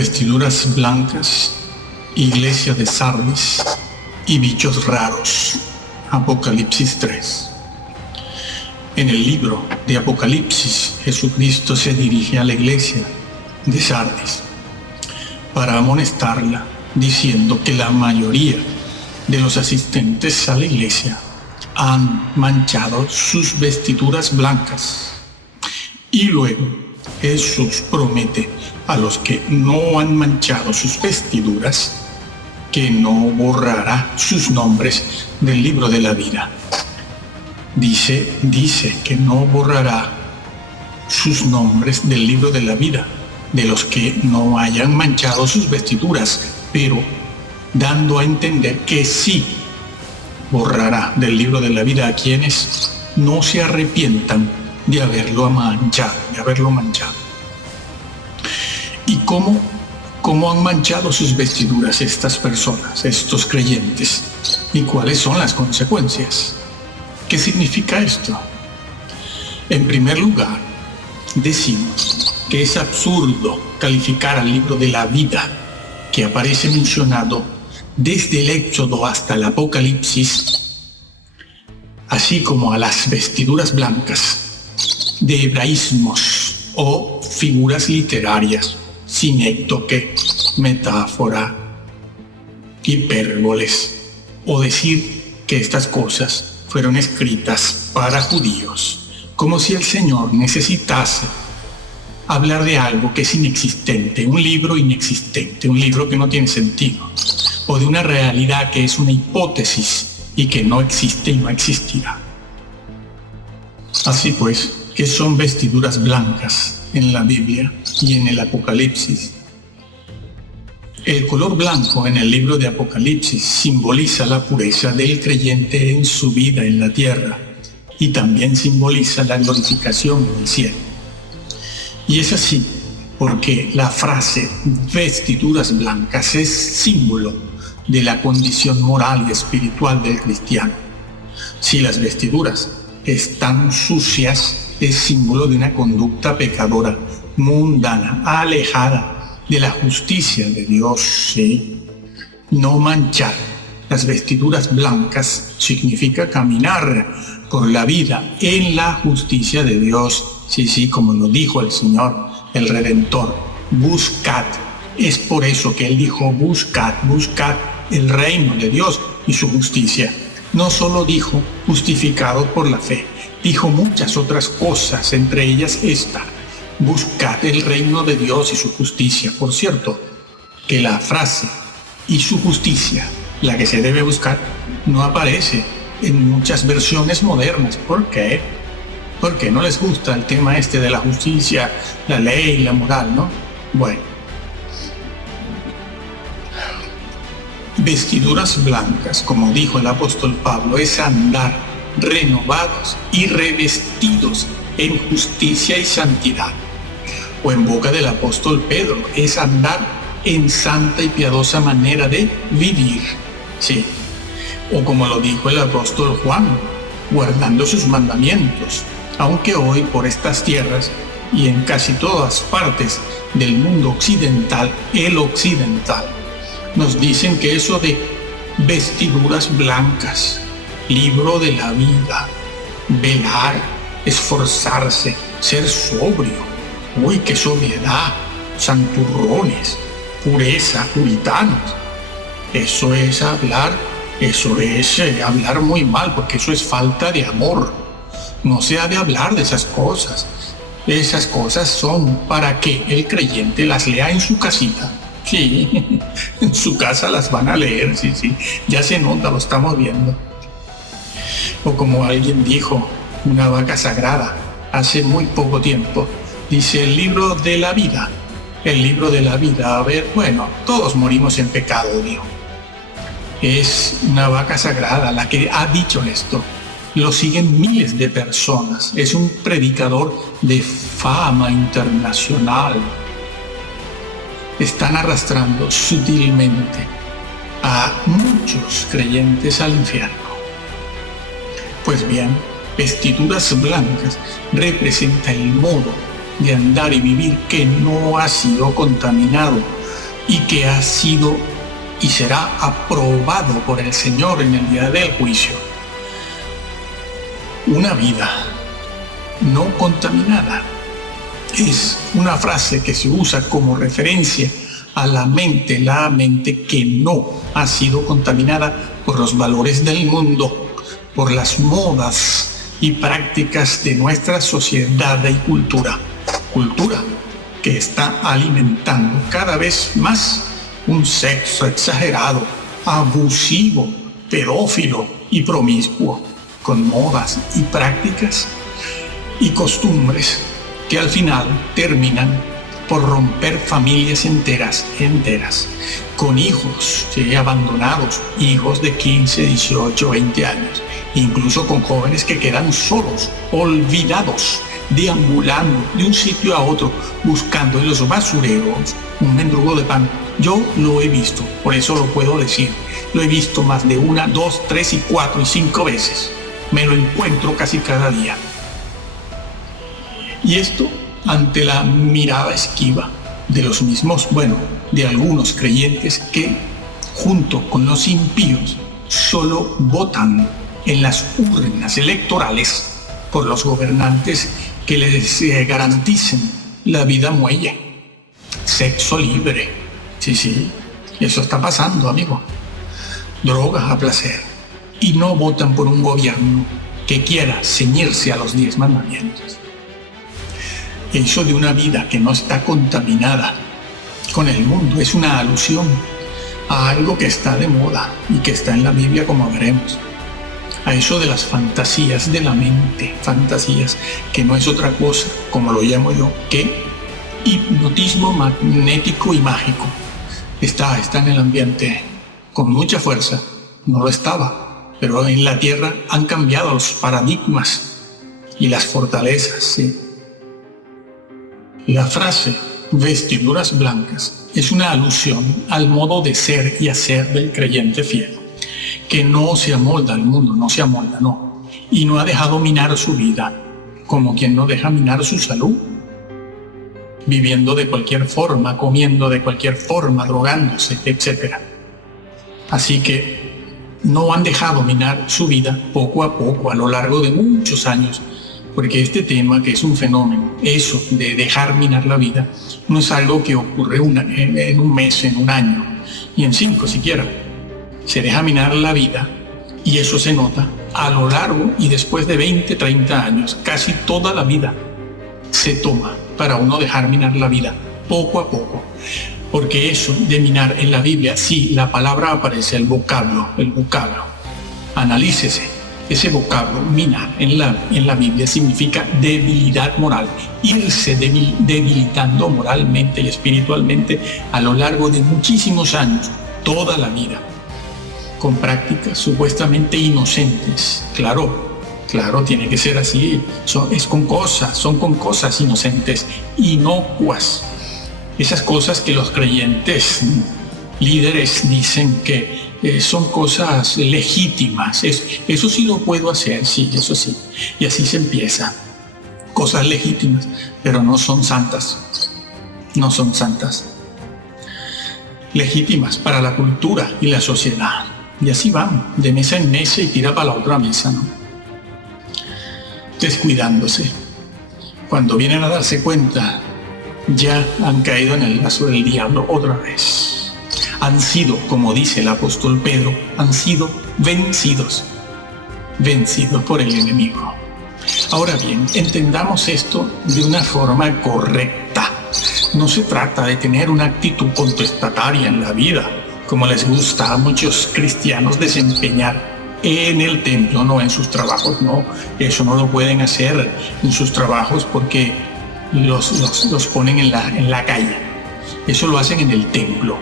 vestiduras blancas, iglesia de Sardis y bichos raros. Apocalipsis 3. En el libro de Apocalipsis, Jesucristo se dirige a la iglesia de Sardis para amonestarla, diciendo que la mayoría de los asistentes a la iglesia han manchado sus vestiduras blancas. Y luego Jesús promete a los que no han manchado sus vestiduras que no borrará sus nombres del libro de la vida. Dice que no borrará sus nombres del libro de la vida de los que no hayan manchado sus vestiduras, pero dando a entender que sí borrará del libro de la vida a quienes no se arrepientan de haberlo manchado. ¿Y cómo han manchado sus vestiduras estas personas, estos creyentes? ¿Y cuáles son las consecuencias? ¿Qué significa esto? En primer lugar, decimos que es absurdo calificar al libro de la vida, que aparece mencionado desde el Éxodo hasta el Apocalipsis, así como a las vestiduras blancas, de hebraísmos o figuras literarias, sinécdoque, metáfora, hipérboles, o decir que estas cosas fueron escritas para judíos, como si el Señor necesitase hablar de algo que es inexistente, un libro inexistente, un libro que no tiene sentido, o de una realidad que es una hipótesis y que no existe y no existirá. Así pues, ¿qué son vestiduras blancas en la Biblia y en el Apocalipsis? El color blanco en el libro de Apocalipsis simboliza la pureza del creyente en su vida en la tierra y también simboliza la glorificación en el cielo. Y es así porque la frase vestiduras blancas es símbolo de la condición moral y espiritual del cristiano. Si las vestiduras están sucias, es símbolo de una conducta pecadora, mundana, alejada de la justicia de Dios, ¿sí? No manchar las vestiduras blancas significa caminar por la vida en la justicia de Dios, sí, como lo dijo el Señor, el Redentor. Buscad. Es por eso que Él dijo, buscad el reino de Dios y su justicia. No solo dijo justificado por la fe, dijo muchas otras cosas, entre ellas esta: buscad el reino de Dios y su justicia. Por cierto, que la frase y su justicia, la que se debe buscar, no aparece en muchas versiones modernas. ¿Por qué? Porque no les gusta el tema este de la justicia, la ley, la moral, ¿no? Bueno. Vestiduras blancas, como dijo el apóstol Pablo, es andar renovados y revestidos en justicia y santidad. O en boca del apóstol Pedro, es andar en santa y piadosa manera de vivir. Sí. O como lo dijo el apóstol Juan, guardando sus mandamientos. Aunque hoy por estas tierras y en casi todas partes del mundo occidental, el occidental, nos dicen que eso de vestiduras blancas, libro de la vida, velar, esforzarse, ser sobrio, uy, qué sobriedad, santurrones, pureza, puritanos. Eso es hablar muy mal, porque eso es falta de amor. No se ha de hablar de esas cosas. Esas cosas son para que el creyente las lea en su casita. Sí, en su casa las van a leer, sí, ya se nota, lo estamos viendo. O como alguien dijo, una vaca sagrada, hace muy poco tiempo, dice el libro de la vida. El libro de la vida, a ver, bueno, todos morimos en pecado, dijo. Es una vaca sagrada la que ha dicho esto. Lo siguen miles de personas. Es un predicador de fama internacional. Están arrastrando sutilmente a muchos creyentes al infierno. Pues bien, vestiduras blancas representa el modo de andar y vivir que no ha sido contaminado y que ha sido y será aprobado por el Señor en el día del juicio. Una vida no contaminada es una frase que se usa como referencia a la mente que no ha sido contaminada por los valores del mundo, por las modas y prácticas de nuestra sociedad y cultura que está alimentando cada vez más un sexo exagerado, abusivo, pedófilo y promiscuo, con modas y prácticas y costumbres que al final terminan por romper familias enteras, con hijos abandonados, hijos de 15, 18, 20 años, incluso con jóvenes que quedan solos, olvidados, deambulando de un sitio a otro, buscando en los basureros un mendrugo de pan. Yo lo he visto, por eso lo puedo decir. Lo he visto más de 1, 2, 3, 4 y 5 veces. Me lo encuentro casi cada día. Y esto ante la mirada esquiva de los mismos, de algunos creyentes que, junto con los impíos, solo votan en las urnas electorales por los gobernantes que les garanticen la vida muelle, sexo libre. Sí, eso está pasando, amigo. Drogas a placer. Y no votan por un gobierno que quiera ceñirse a los 10 mandamientos. Eso de una vida que no está contaminada con el mundo es una alusión a algo que está de moda y que está en la Biblia, como veremos. A eso de las fantasías de la mente, fantasías que no es otra cosa, como lo llamo yo, que hipnotismo magnético y mágico. Está en el ambiente con mucha fuerza. No lo estaba, pero en la tierra han cambiado los paradigmas y las fortalezas, sí. La frase vestiduras blancas es una alusión al modo de ser y hacer del creyente fiel, que no se amolda al mundo, no, y no ha dejado minar su vida, como quien no deja minar su salud, viviendo de cualquier forma, comiendo de cualquier forma, drogándose, etc. Así que no han dejado minar su vida poco a poco, a lo largo de muchos años, porque este tema, que es un fenómeno, eso de dejar minar la vida, no es algo que ocurre en un mes, en un año, ni en 5 siquiera. Se deja minar la vida y eso se nota a lo largo y después de 20, 30 años, casi toda la vida se toma para uno dejar minar la vida, poco a poco. Porque eso de minar en la Biblia, sí, la palabra aparece, el vocablo. Analícese. Ese vocablo, minar, en la Biblia significa debilidad moral, irse debilitando moralmente y espiritualmente a lo largo de muchísimos años, toda la vida, con prácticas supuestamente inocentes. Claro, tiene que ser así, son con cosas inocentes, inocuas. Esas cosas que los creyentes líderes dicen que son cosas legítimas. Eso sí lo puedo hacer, sí, eso sí. Y así se empieza. Cosas legítimas, pero no son santas. No son santas. Legítimas para la cultura y la sociedad. Y así van, de mesa en mesa y tira para la otra mesa, ¿no? Descuidándose. Cuando vienen a darse cuenta, ya han caído en el lazo del diablo otra vez. Han sido, como dice el apóstol Pedro, han sido vencidos por el enemigo. Ahora bien, entendamos esto de una forma correcta. No se trata de tener una actitud contestataria en la vida, como les gusta a muchos cristianos desempeñar en el templo, no en sus trabajos, no. Eso no lo pueden hacer en sus trabajos porque los ponen en la calle. Eso lo hacen en el templo.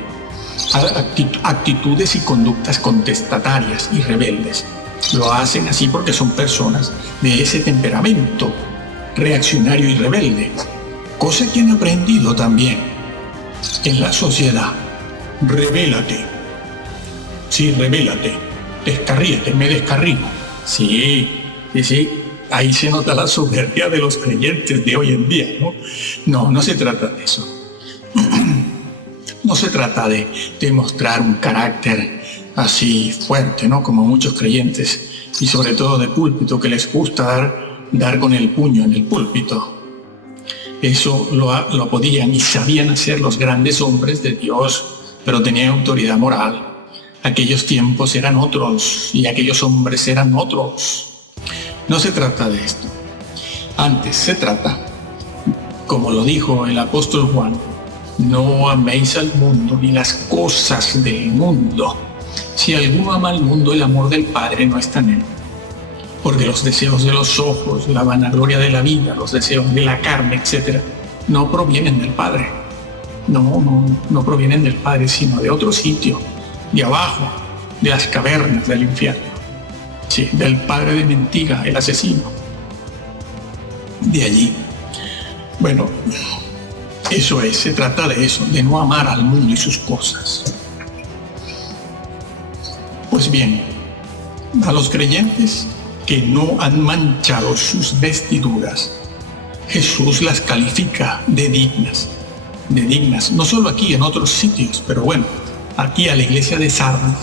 Actitudes y conductas contestatarias y rebeldes. Lo hacen así porque son personas de ese temperamento reaccionario y rebelde, cosa que han aprendido también en la sociedad. Rebélate. Sí, rebélate. Descarríate, me descarrío. Sí. Ahí se nota la soberbia de los creyentes de hoy en día, ¿no? No se trata de eso. No se trata de demostrar un carácter así fuerte, ¿no? Como muchos creyentes, y sobre todo de púlpito, que les gusta dar con el puño en el púlpito. Eso lo podían y sabían hacer los grandes hombres de Dios, pero tenían autoridad moral. Aquellos tiempos eran otros y aquellos hombres eran otros. No se trata de esto. Antes se trata, como lo dijo el apóstol Juan, no améis al mundo ni las cosas del mundo. Si alguno ama al mundo, el amor del Padre no está en él. Porque los deseos de los ojos, la vanagloria de la vida, los deseos de la carne, etc., no provienen del Padre. No provienen del Padre, sino de otro sitio, de abajo, de las cavernas del infierno. Sí, del padre de mentira, el asesino. De allí. Bueno, eso es, se trata de eso, de no amar al mundo y sus cosas. Pues bien, a los creyentes que no han manchado sus vestiduras, Jesús las califica de dignas, no solo aquí, en otros sitios, pero bueno, aquí a la iglesia de Sardis,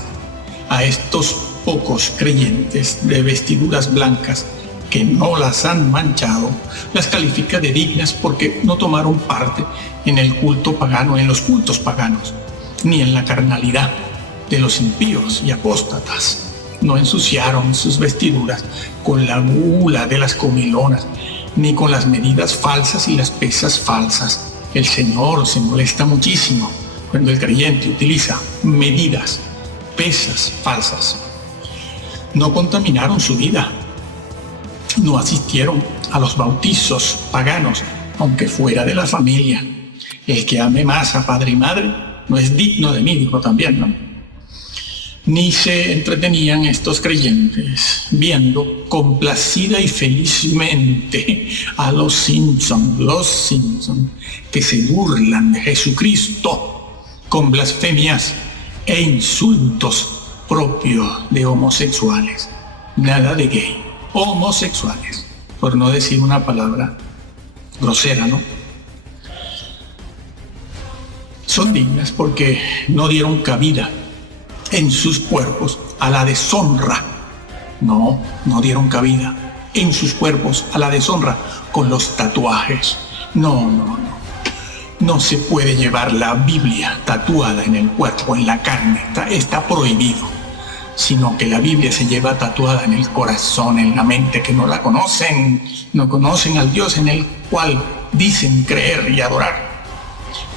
a estos pocos creyentes de vestiduras blancas que no las han manchado, las califica de dignas porque no tomaron parte en el culto pagano, en los cultos paganos, ni en la carnalidad de los impíos y apóstatas. No ensuciaron sus vestiduras con la gula de las comilonas, ni con las medidas falsas y las pesas falsas. El Señor se molesta muchísimo cuando el creyente utiliza medidas, pesas falsas. No contaminaron su vida. No asistieron a los bautizos paganos, aunque fuera de la familia. El que ame más a padre y madre no es digno de mí, dijo también, ¿no? Ni se entretenían estos creyentes viendo complacida y felizmente a los Simpson, que se burlan de Jesucristo con blasfemias e insultos propios de homosexuales. Nada de gay, homosexuales, por no decir una palabra grosera, ¿no? Son dignas porque no dieron cabida en sus cuerpos a la deshonra. No dieron cabida en sus cuerpos a la deshonra con los tatuajes. No se puede llevar la Biblia tatuada en el cuerpo, en la carne, está prohibido. Sino que la Biblia se lleva tatuada en el corazón, en la mente, que no la conocen, no conocen al Dios en el cual dicen creer y adorar.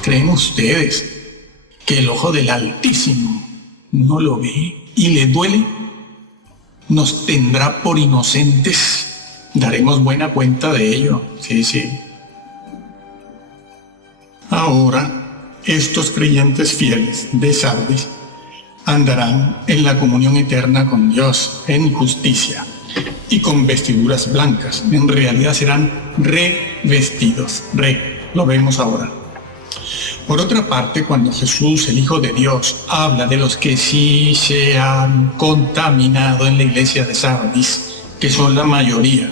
¿Creen ustedes que el ojo del Altísimo no lo ve y le duele? ¿Nos tendrá por inocentes? Daremos buena cuenta de ello. Sí. Ahora, estos creyentes fieles de Sardis andarán en la comunión eterna con Dios en justicia y con vestiduras blancas. En realidad serán revestidos. Lo vemos ahora. Por otra parte, cuando Jesús, el Hijo de Dios, habla de los que sí se han contaminado en la iglesia de Sardis, que son la mayoría,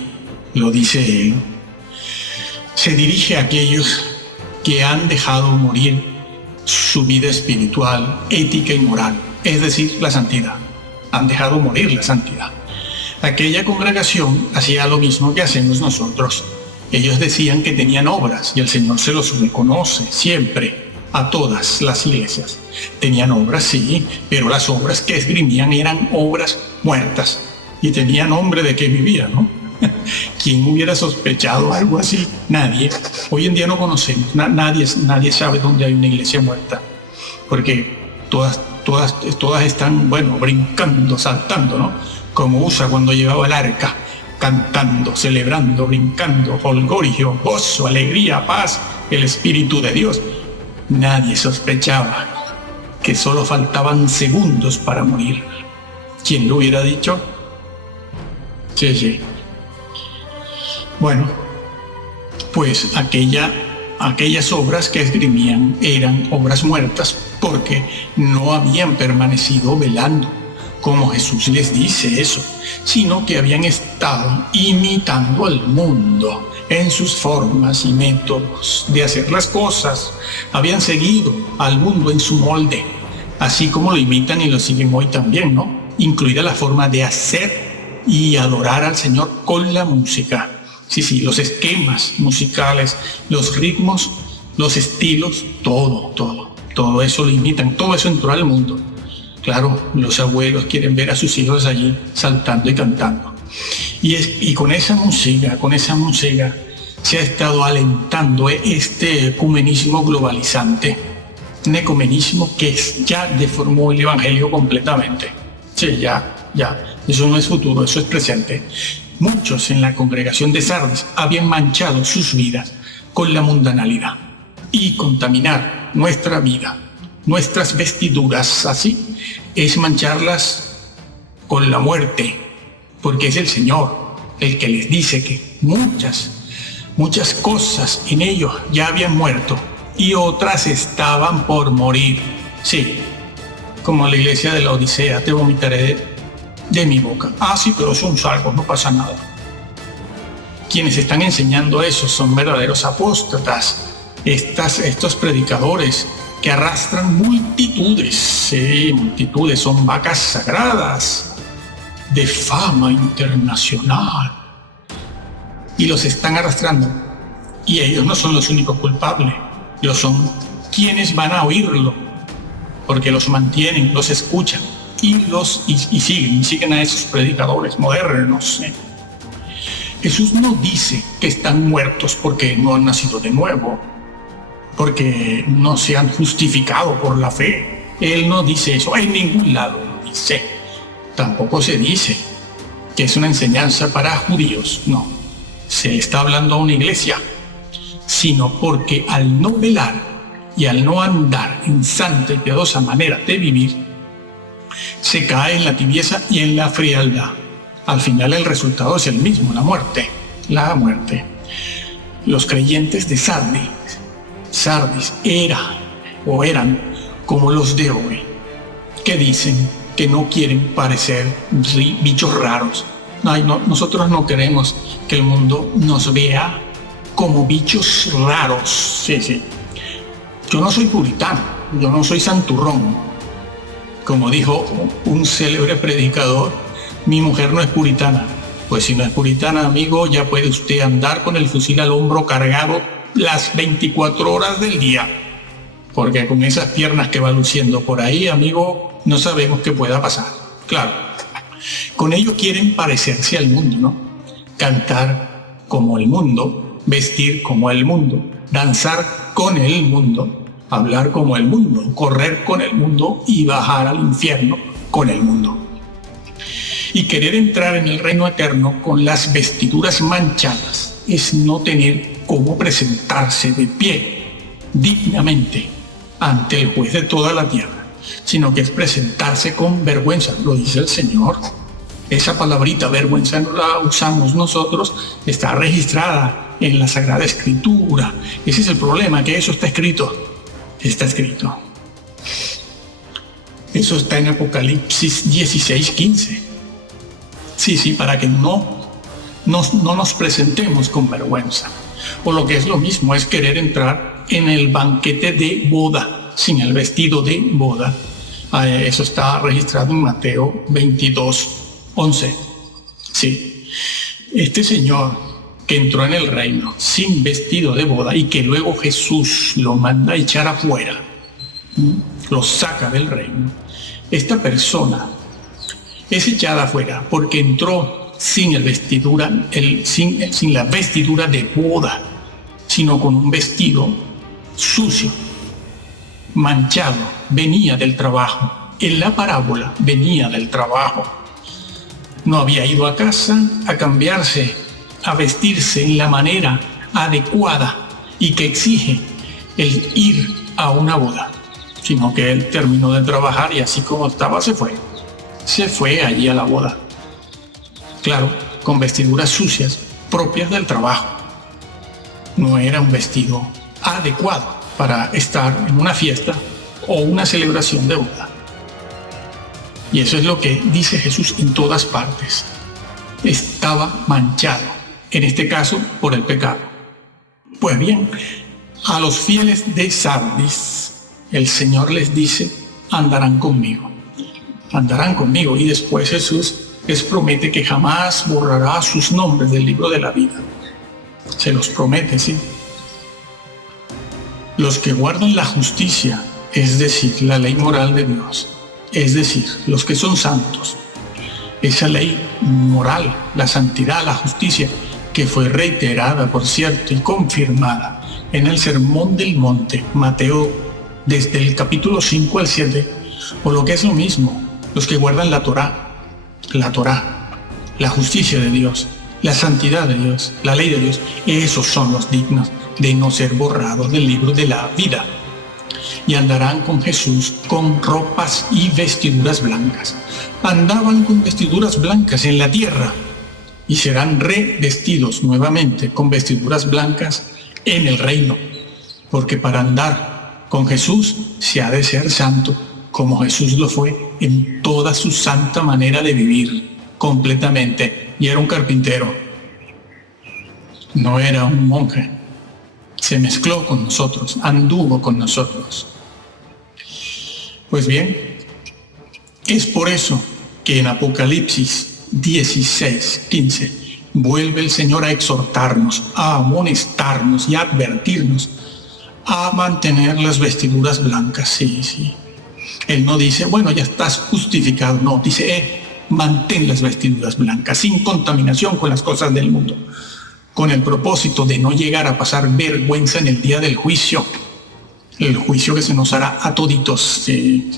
lo dice él, se dirige a aquellos que han dejado morir su vida espiritual, ética y moral, es decir, la santidad. Han dejado morir la santidad. Aquella congregación hacía lo mismo que hacemos nosotros. Ellos decían que tenían obras y el Señor se los reconoce siempre a todas las iglesias. Tenían obras, sí, pero las obras que esgrimían eran obras muertas y tenían nombre de que vivían, ¿no? ¿Quién hubiera sospechado algo así? Nadie. Hoy en día no conocemos, nadie sabe dónde hay una iglesia muerta, porque todas están, brincando, saltando, ¿no? Como Usa cuando llevaba el arca, cantando, celebrando, brincando, jolgorio, gozo, alegría, paz, el Espíritu de Dios. Nadie sospechaba que solo faltaban segundos para morir. ¿Quién lo hubiera dicho? Sí. Bueno, pues aquellas obras que esgrimían eran obras muertas porque no habían permanecido velando, como Jesús les dice eso, sino que habían estado imitando al mundo en sus formas y métodos de hacer las cosas. Habían seguido al mundo en su molde, así como lo imitan y lo siguen hoy también, ¿no? Incluida la forma de hacer y adorar al Señor con la música. Sí, los esquemas musicales, los ritmos, los estilos, todo eso lo imitan, todo eso entró al mundo. Claro, los abuelos quieren ver a sus hijos allí saltando y cantando. Y con esa música se ha estado alentando este ecumenismo globalizante, un ecumenismo que ya deformó el evangelio completamente. Sí, ya, eso no es futuro, eso es presente. Muchos en la congregación de Sardis habían manchado sus vidas con la mundanalidad y contaminar nuestra vida, nuestras vestiduras, así es mancharlas con la muerte, porque es el Señor el que les dice que muchas cosas en ellos ya habían muerto y otras estaban por morir. Sí, como la iglesia de la Odisea, te vomitaré de mi boca. Sí, pero son salvos, no pasa nada. Quienes están enseñando eso son verdaderos apóstatas, estos predicadores que arrastran multitudes, son vacas sagradas de fama internacional y los están arrastrando, y ellos no son los únicos culpables, ellos son quienes van a oírlo, porque los mantienen, los escuchan y siguen a esos predicadores modernos. Jesús no dice que están muertos porque no han nacido de nuevo, porque no se han justificado por la fe. Él no dice eso, en ningún lado lo dice. Tampoco se dice que es una enseñanza para judíos, no. Se está hablando a una iglesia, sino porque al no velar y al no andar en santa y piadosa manera de vivir, se cae en la tibieza y en la frialdad. Al final el resultado es el mismo, la muerte. Los creyentes de Sardis eran como los de hoy, que dicen que no quieren parecer bichos raros. Nosotros no queremos que el mundo nos vea como bichos raros. Sí. Yo no soy puritano, yo no soy santurrón. Como dijo un célebre predicador, mi mujer no es puritana. Pues si no es puritana, amigo, ya puede usted andar con el fusil al hombro cargado las 24 horas del día. Porque con esas piernas que va luciendo por ahí, amigo, no sabemos qué pueda pasar. Claro, con ello quieren parecerse al mundo, ¿no? Cantar como el mundo, vestir como el mundo, danzar con el mundo, hablar como el mundo, correr con el mundo y bajar al infierno con el mundo. Y querer entrar en el reino eterno con las vestiduras manchadas es no tener cómo presentarse de pie dignamente ante el juez de toda la tierra, sino que es presentarse con vergüenza, lo dice el Señor. Esa palabrita vergüenza no la usamos nosotros, está registrada en la Sagrada Escritura. Ese es el problema, que eso está escrito. Eso está en Apocalipsis 16:15. Sí, para que no nos presentemos con vergüenza. O lo que es lo mismo, es querer entrar en el banquete de boda, sin el vestido de boda. Eso está registrado en Mateo 22:11. Sí. Este señor que entró en el reino sin vestido de boda y que luego Jesús lo manda a echar afuera, lo saca del reino. Esta persona es echada afuera porque entró sin la vestidura de boda, sino con un vestido sucio, manchado. Venía del trabajo. En la parábola venía del trabajo. No había ido a casa a cambiarse, a vestirse en la manera adecuada y que exige el ir a una boda, sino que él terminó de trabajar y así como estaba se fue allí a la boda. Claro, con vestiduras sucias propias del trabajo. No era un vestido adecuado para estar en una fiesta o una celebración de boda. Y eso es lo que dice Jesús en todas partes. Estaba manchado en este caso por el pecado. Pues bien, a los fieles de Sardis, el Señor les dice, andarán conmigo, y después Jesús les promete que jamás borrará sus nombres del libro de la vida. Se los promete, sí. Los que guardan la justicia, es decir, la ley moral de Dios, es decir, los que son santos, esa ley moral, la santidad, la justicia, que fue reiterada, por cierto, y confirmada en el Sermón del Monte, Mateo, desde el capítulo 5 al 7, o lo que es lo mismo, los que guardan la Torá, la justicia de Dios, la santidad de Dios, la ley de Dios, esos son los dignos de no ser borrados del libro de la vida. Y andarán con Jesús con ropas y vestiduras blancas. Andaban con vestiduras blancas en la tierra y serán revestidos nuevamente con vestiduras blancas en el reino. Porque para andar con Jesús se ha de ser santo, como Jesús lo fue en toda su santa manera de vivir, completamente. Y era un carpintero, no era un monje. Se mezcló con nosotros, anduvo con nosotros. Pues bien, es por eso que en Apocalipsis 16:15 vuelve el Señor a exhortarnos, a amonestarnos y a advertirnos a mantener las vestiduras blancas. Sí. Él no dice, bueno, ya estás justificado. No, dice, mantén las vestiduras blancas, sin contaminación con las cosas del mundo, con el propósito de no llegar a pasar vergüenza en el día del juicio, el juicio que se nos hará a toditos. Sí.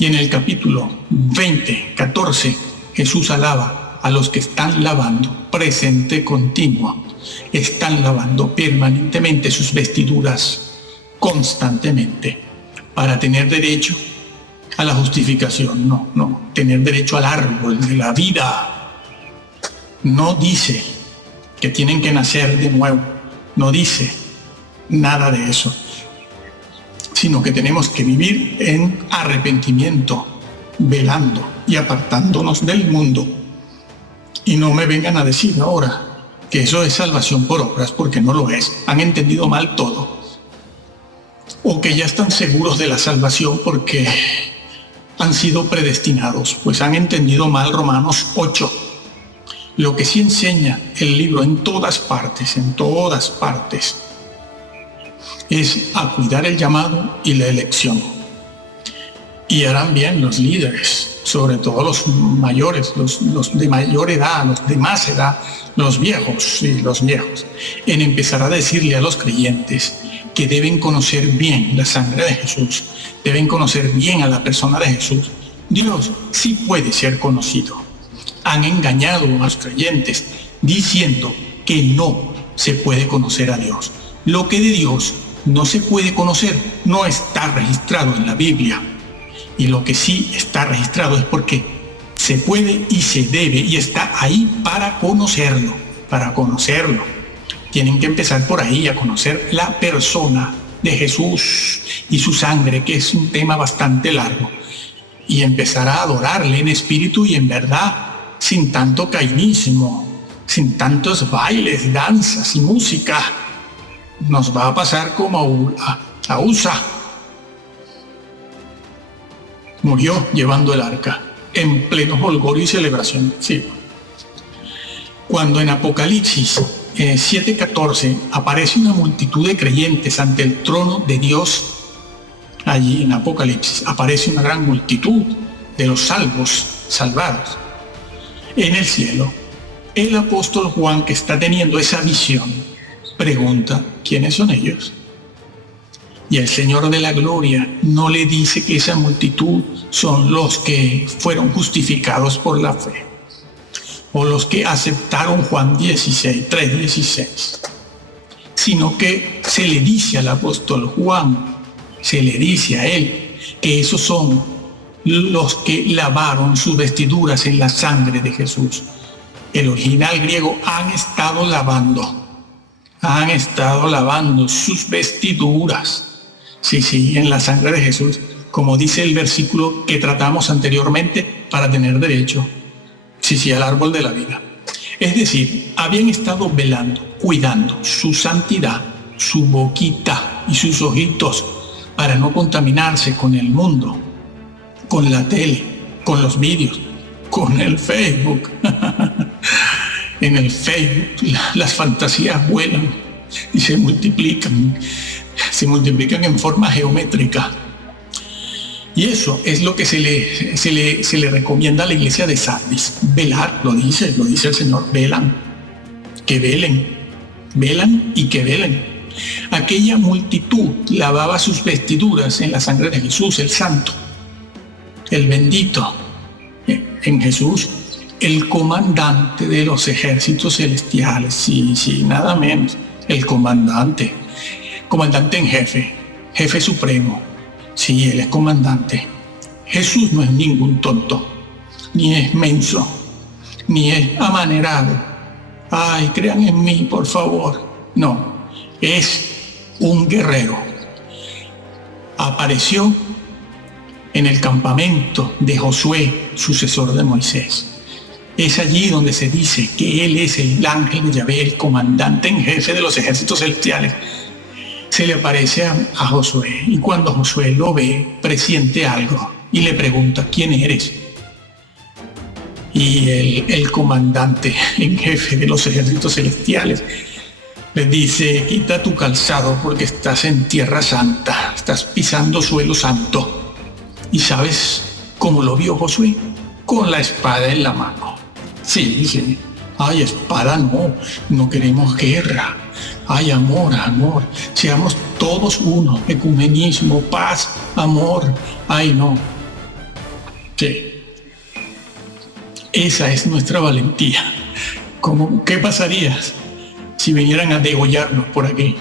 Y en el capítulo 20:14, Jesús alaba a los que están lavando, presente continuo, están lavando permanentemente sus vestiduras, constantemente, para tener derecho a la justificación. No, tener derecho al árbol de la vida. No dice que tienen que nacer de nuevo, no dice nada de eso, sino que tenemos que vivir en arrepentimiento, velando y apartándonos del mundo. Y no me vengan a decir ahora que eso es salvación por obras, porque no lo es. Han entendido mal todo. O que ya están seguros de la salvación porque han sido predestinados, pues han entendido mal Romanos 8. Lo que sí enseña el libro en todas partes, es a cuidar el llamado y la elección. Y harán bien los líderes, sobre todo los mayores, los de mayor edad, los de más edad, los viejos, en empezar a decirle a los creyentes que deben conocer bien la sangre de Jesús, deben conocer bien a la persona de Jesús. Dios sí puede ser conocido. Han engañado a los creyentes diciendo que no se puede conocer a Dios. Lo que de Dios no se puede conocer no está registrado en la Biblia. Y lo que sí está registrado es porque se puede y se debe y está ahí para conocerlo. Tienen que empezar por ahí, a conocer la persona de Jesús y su sangre, que es un tema bastante largo. Y empezar a adorarle en espíritu y en verdad, sin tanto caínismo, sin tantos bailes, danzas y música. Nos va a pasar como a Usa. Murió llevando el arca, en pleno holgorio y celebración. Sí. Cuando en Apocalipsis 7:14 aparece una multitud de creyentes ante el trono de Dios, allí en Apocalipsis aparece una gran multitud de los salvados en el cielo. El apóstol Juan, que está teniendo esa visión, pregunta, ¿quiénes son ellos? Y el Señor de la Gloria no le dice que esa multitud son los que fueron justificados por la fe, o los que aceptaron Juan 3:16, sino que se le dice al apóstol Juan, se le dice a él, que esos son los que lavaron sus vestiduras en la sangre de Jesús. El original griego, han estado lavando sus vestiduras. Sí, en la sangre de Jesús, como dice el versículo que tratamos anteriormente, para tener derecho, al árbol de la vida. Es decir, habían estado velando, cuidando su santidad, su boquita y sus ojitos para no contaminarse con el mundo, con la tele, con los vídeos, con el Facebook. En el Facebook las fantasías vuelan y se multiplican en forma geométrica. Y eso es lo que se le recomienda a la iglesia de Sardis. Velar, lo dice el Señor, velan y que velen. Aquella multitud lavaba sus vestiduras en la sangre de Jesús, el santo, el bendito, en Jesús, el comandante de los ejércitos celestiales, sí, nada menos, el comandante en jefe supremo. Sí, Él es comandante. Jesús no es ningún tonto, ni es menso, ni es amanerado. Ay, crean en mí, por favor. No, es un guerrero. Apareció en el campamento de Josué, sucesor de Moisés. Es allí donde se dice que Él es el ángel de Yahvé, el comandante en jefe de los ejércitos celestiales. Se le aparece a Josué, y cuando Josué lo ve, presiente algo y le pregunta: ¿quién eres? Y el comandante en jefe de los ejércitos celestiales le dice: quita tu calzado porque estás en tierra santa, estás pisando suelo santo. ¿Y sabes cómo lo vio Josué? Con la espada en la mano. Sí. Ay, espada no queremos guerra. Ay, amor, seamos todos uno, ecumenismo, paz, amor. Ay, no. Sí. Esa es nuestra valentía. ¿Qué pasaría si vinieran a degollarnos por aquí?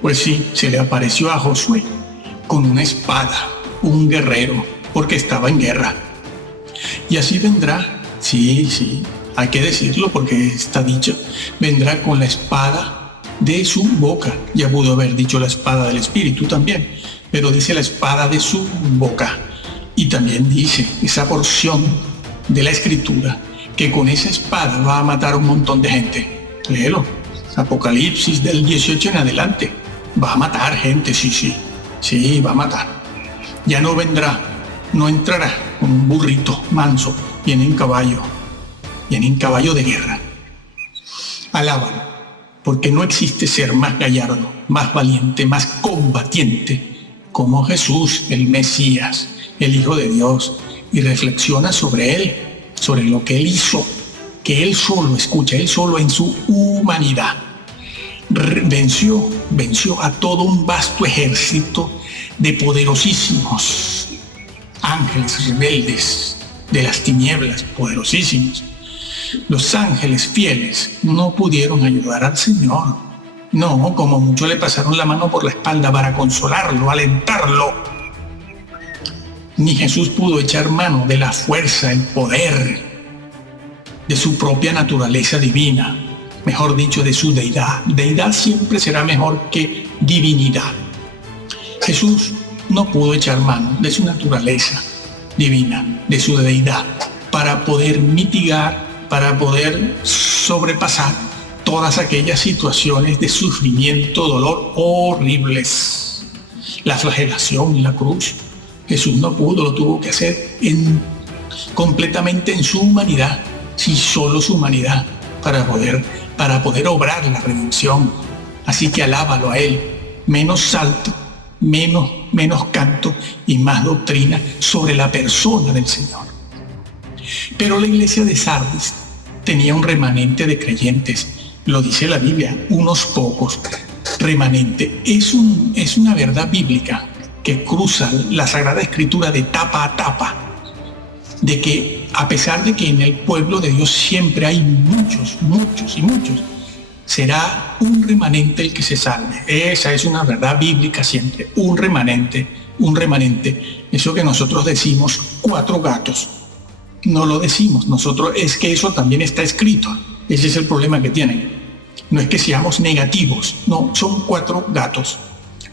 Pues sí, se le apareció a Josué con una espada, un guerrero, porque estaba en guerra. Y así vendrá, sí, hay que decirlo porque está dicho, vendrá con la espada de su boca. Ya pudo haber dicho la espada del Espíritu también, pero dice la espada de su boca. Y también dice esa porción de la Escritura que con esa espada va a matar a un montón de gente. Léelo, Apocalipsis del 18 en adelante. Va a matar gente, sí, va a matar. Ya no vendrá, no entrará con un burrito manso, viene en caballo de guerra. Alábalo, porque no existe ser más gallardo, más valiente, más combatiente como Jesús, el Mesías, el Hijo de Dios, y reflexiona sobre Él, sobre lo que Él hizo, que Él solo en su humanidad. Venció a todo un vasto ejército de poderosísimos ángeles rebeldes de las tinieblas, poderosísimos. Los ángeles fieles no pudieron ayudar al Señor. No, como mucho le pasaron la mano por la espalda para consolarlo, alentarlo. Ni Jesús pudo echar mano de la fuerza, el poder de su propia naturaleza divina, mejor dicho, de su deidad. Deidad siempre será mejor que divinidad. Jesús no pudo echar mano de su naturaleza divina, de su deidad, para poder mitigar, para poder sobrepasar todas aquellas situaciones de sufrimiento, dolor horribles. La flagelación, la cruz. Jesús no pudo, lo tuvo que hacer completamente en su humanidad, solo su humanidad, para poder obrar la redención. Así que alábalo a Él. Menos salto, menos canto y más doctrina sobre la persona del Señor. Pero la iglesia de Sardis tenía un remanente de creyentes, lo dice la Biblia, unos pocos. Remanente es una verdad bíblica que cruza la Sagrada Escritura de tapa a tapa, de que a pesar de que en el pueblo de Dios siempre hay muchos, será un remanente el que se salve. Esa es una verdad bíblica siempre, un remanente. Eso que nosotros decimos 4 gatos, no lo decimos nosotros, es que eso también está escrito. Ese es el problema que tienen. No es que seamos negativos, no, son 4 gatos,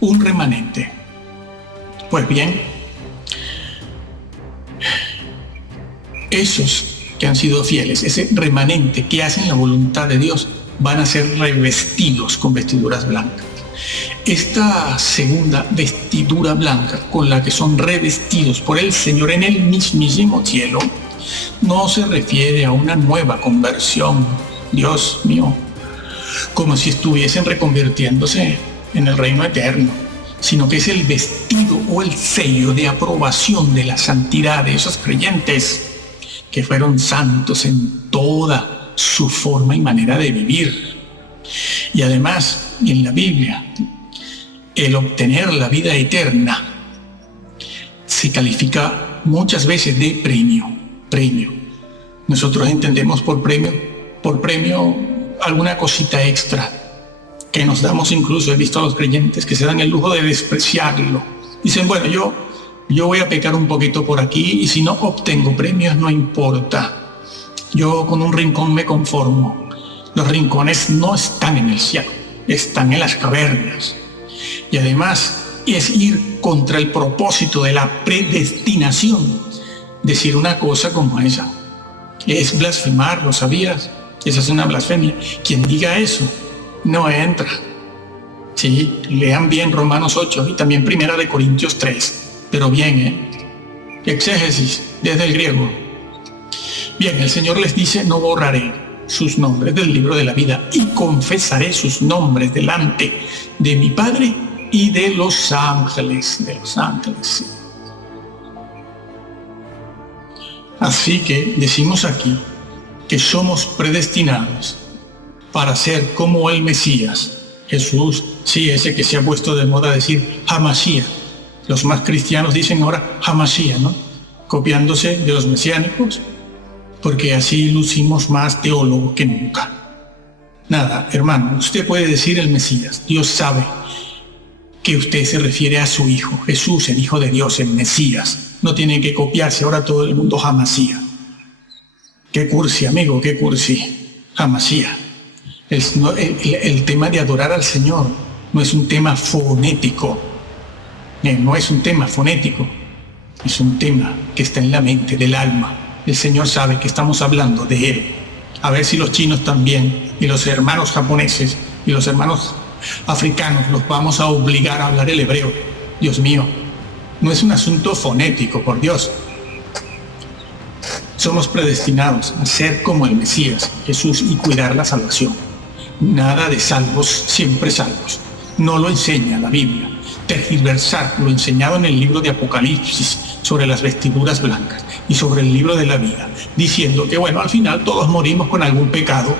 un remanente. Pues bien, esos que han sido fieles, ese remanente que hacen la voluntad de Dios, van a ser revestidos con vestiduras blancas. Esta segunda vestidura blanca con la que son revestidos por el Señor en el mismísimo cielo, no se refiere a una nueva conversión, Dios mío, como si estuviesen reconvirtiéndose en el reino eterno, sino que es el vestido o el sello de aprobación de la santidad de esos creyentes que fueron santos en toda su forma y manera de vivir. Y además, en la Biblia, el obtener la vida eterna se califica muchas veces de premio. Nosotros entendemos por premio alguna cosita extra que nos damos. Incluso he visto a los creyentes que se dan el lujo de despreciarlo. Dicen, bueno, yo voy a pecar un poquito por aquí y si no obtengo premios no importa. Yo con un rincón me conformo. Los rincones no están en el cielo, están en las cavernas. Y además es ir contra el propósito de la predestinación. Decir una cosa como esa es blasfemar, ¿lo sabías? Esa es una blasfemia. Quien diga eso no entra. Sí, lean bien Romanos 8 y también 1 Corintios 3. Pero bien, exégesis desde el griego. Bien, el Señor les dice, no borraré sus nombres del libro de la vida y confesaré sus nombres delante de mi Padre y de los ángeles. Sí. Así que decimos aquí que somos predestinados para ser como el Mesías, Jesús, sí, ese que se ha puesto de moda decir Hamashiach. Los más cristianos dicen ahora Hamashiach, ¿no? Copiándose de los mesiánicos, porque así lucimos más teólogos que nunca. Nada, hermano, usted puede decir el Mesías. Dios sabe que usted se refiere a su Hijo, Jesús, el Hijo de Dios, el Mesías. No tiene que copiarse ahora todo el mundo Hamashiach. Qué cursi, amigo, qué cursi. Hamashiach. El tema de adorar al Señor no es un tema fonético. No es un tema fonético. Es un tema que está en la mente, del alma. El Señor sabe que estamos hablando de Él. A ver si los chinos también, y los hermanos japoneses, y los hermanos africanos, los vamos a obligar a hablar el hebreo. Dios mío, no es un asunto fonético, por Dios. Somos predestinados a ser como el Mesías, Jesús, y cuidar la salvación. Nada de salvos, siempre salvos. No lo enseña la Biblia. Tergiversar lo enseñado en el libro de Apocalipsis sobre las vestiduras blancas y sobre el libro de la vida, diciendo que bueno, al final todos morimos con algún pecado,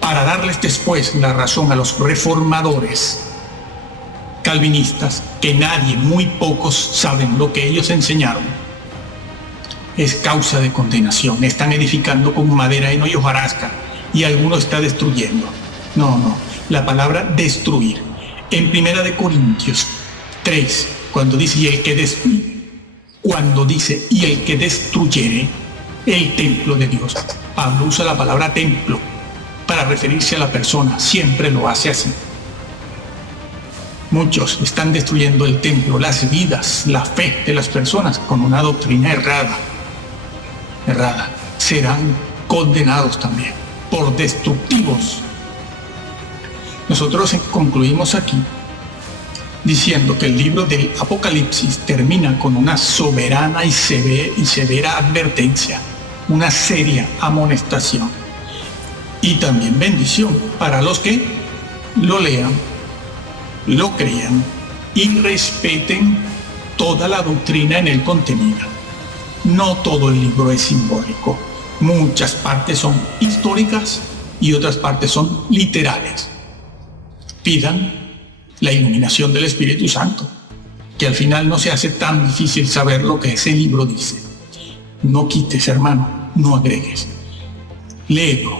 para darles después la razón a los reformadores calvinistas, que nadie, muy pocos saben lo que ellos enseñaron. Es causa de condenación. Están edificando con madera, heno y hojarasca, y alguno está destruyendo. No, la palabra destruir. En 1 Corintios 3, cuando dice, y el que destruyere el templo de Dios, Pablo usa la palabra templo para referirse a la persona, siempre lo hace así. Muchos están destruyendo el templo, las vidas, la fe de las personas con una doctrina errada. Serán condenados también por destructivos. Nosotros concluimos aquí diciendo que el libro del Apocalipsis termina con una soberana y severa advertencia, una seria amonestación y también bendición para los que lo lean, lo crean y respeten toda la doctrina en el contenido. No todo el libro es simbólico. Muchas partes son históricas y otras partes son literales. Pidan la iluminación del Espíritu Santo, que al final no se hace tan difícil saber lo que ese libro dice. No quites, hermano, no agregues. Léelo,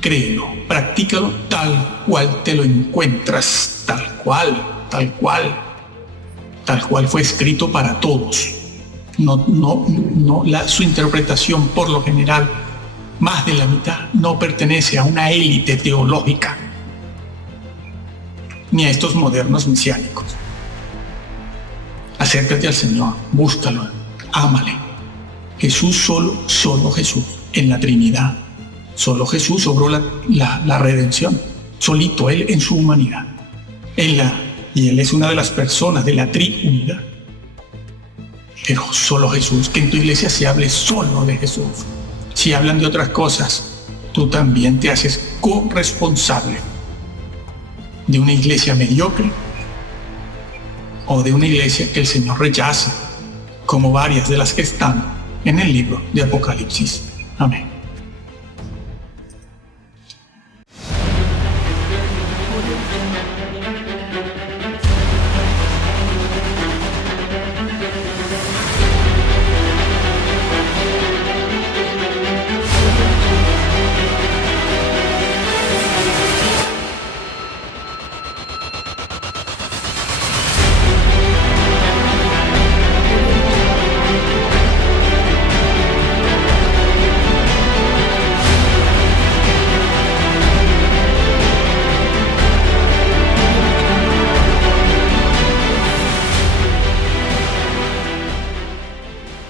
créelo, practícalo tal cual te lo encuentras, tal cual fue escrito para todos. Su interpretación, por lo general, más de la mitad, no pertenece a una élite teológica, ni a estos modernos mesiánicos. Acércate al Señor, búscalo, ámale, Jesús solo Jesús, en la Trinidad. Solo Jesús obró la redención, solito Él en su humanidad. Y Él es una de las personas de la triunidad. Pero solo Jesús, que en tu iglesia se hable solo de Jesús. Si hablan de otras cosas, tú también te haces corresponsable de una iglesia mediocre o de una iglesia que el Señor rechaza, como varias de las que están en el libro de Apocalipsis. Amén.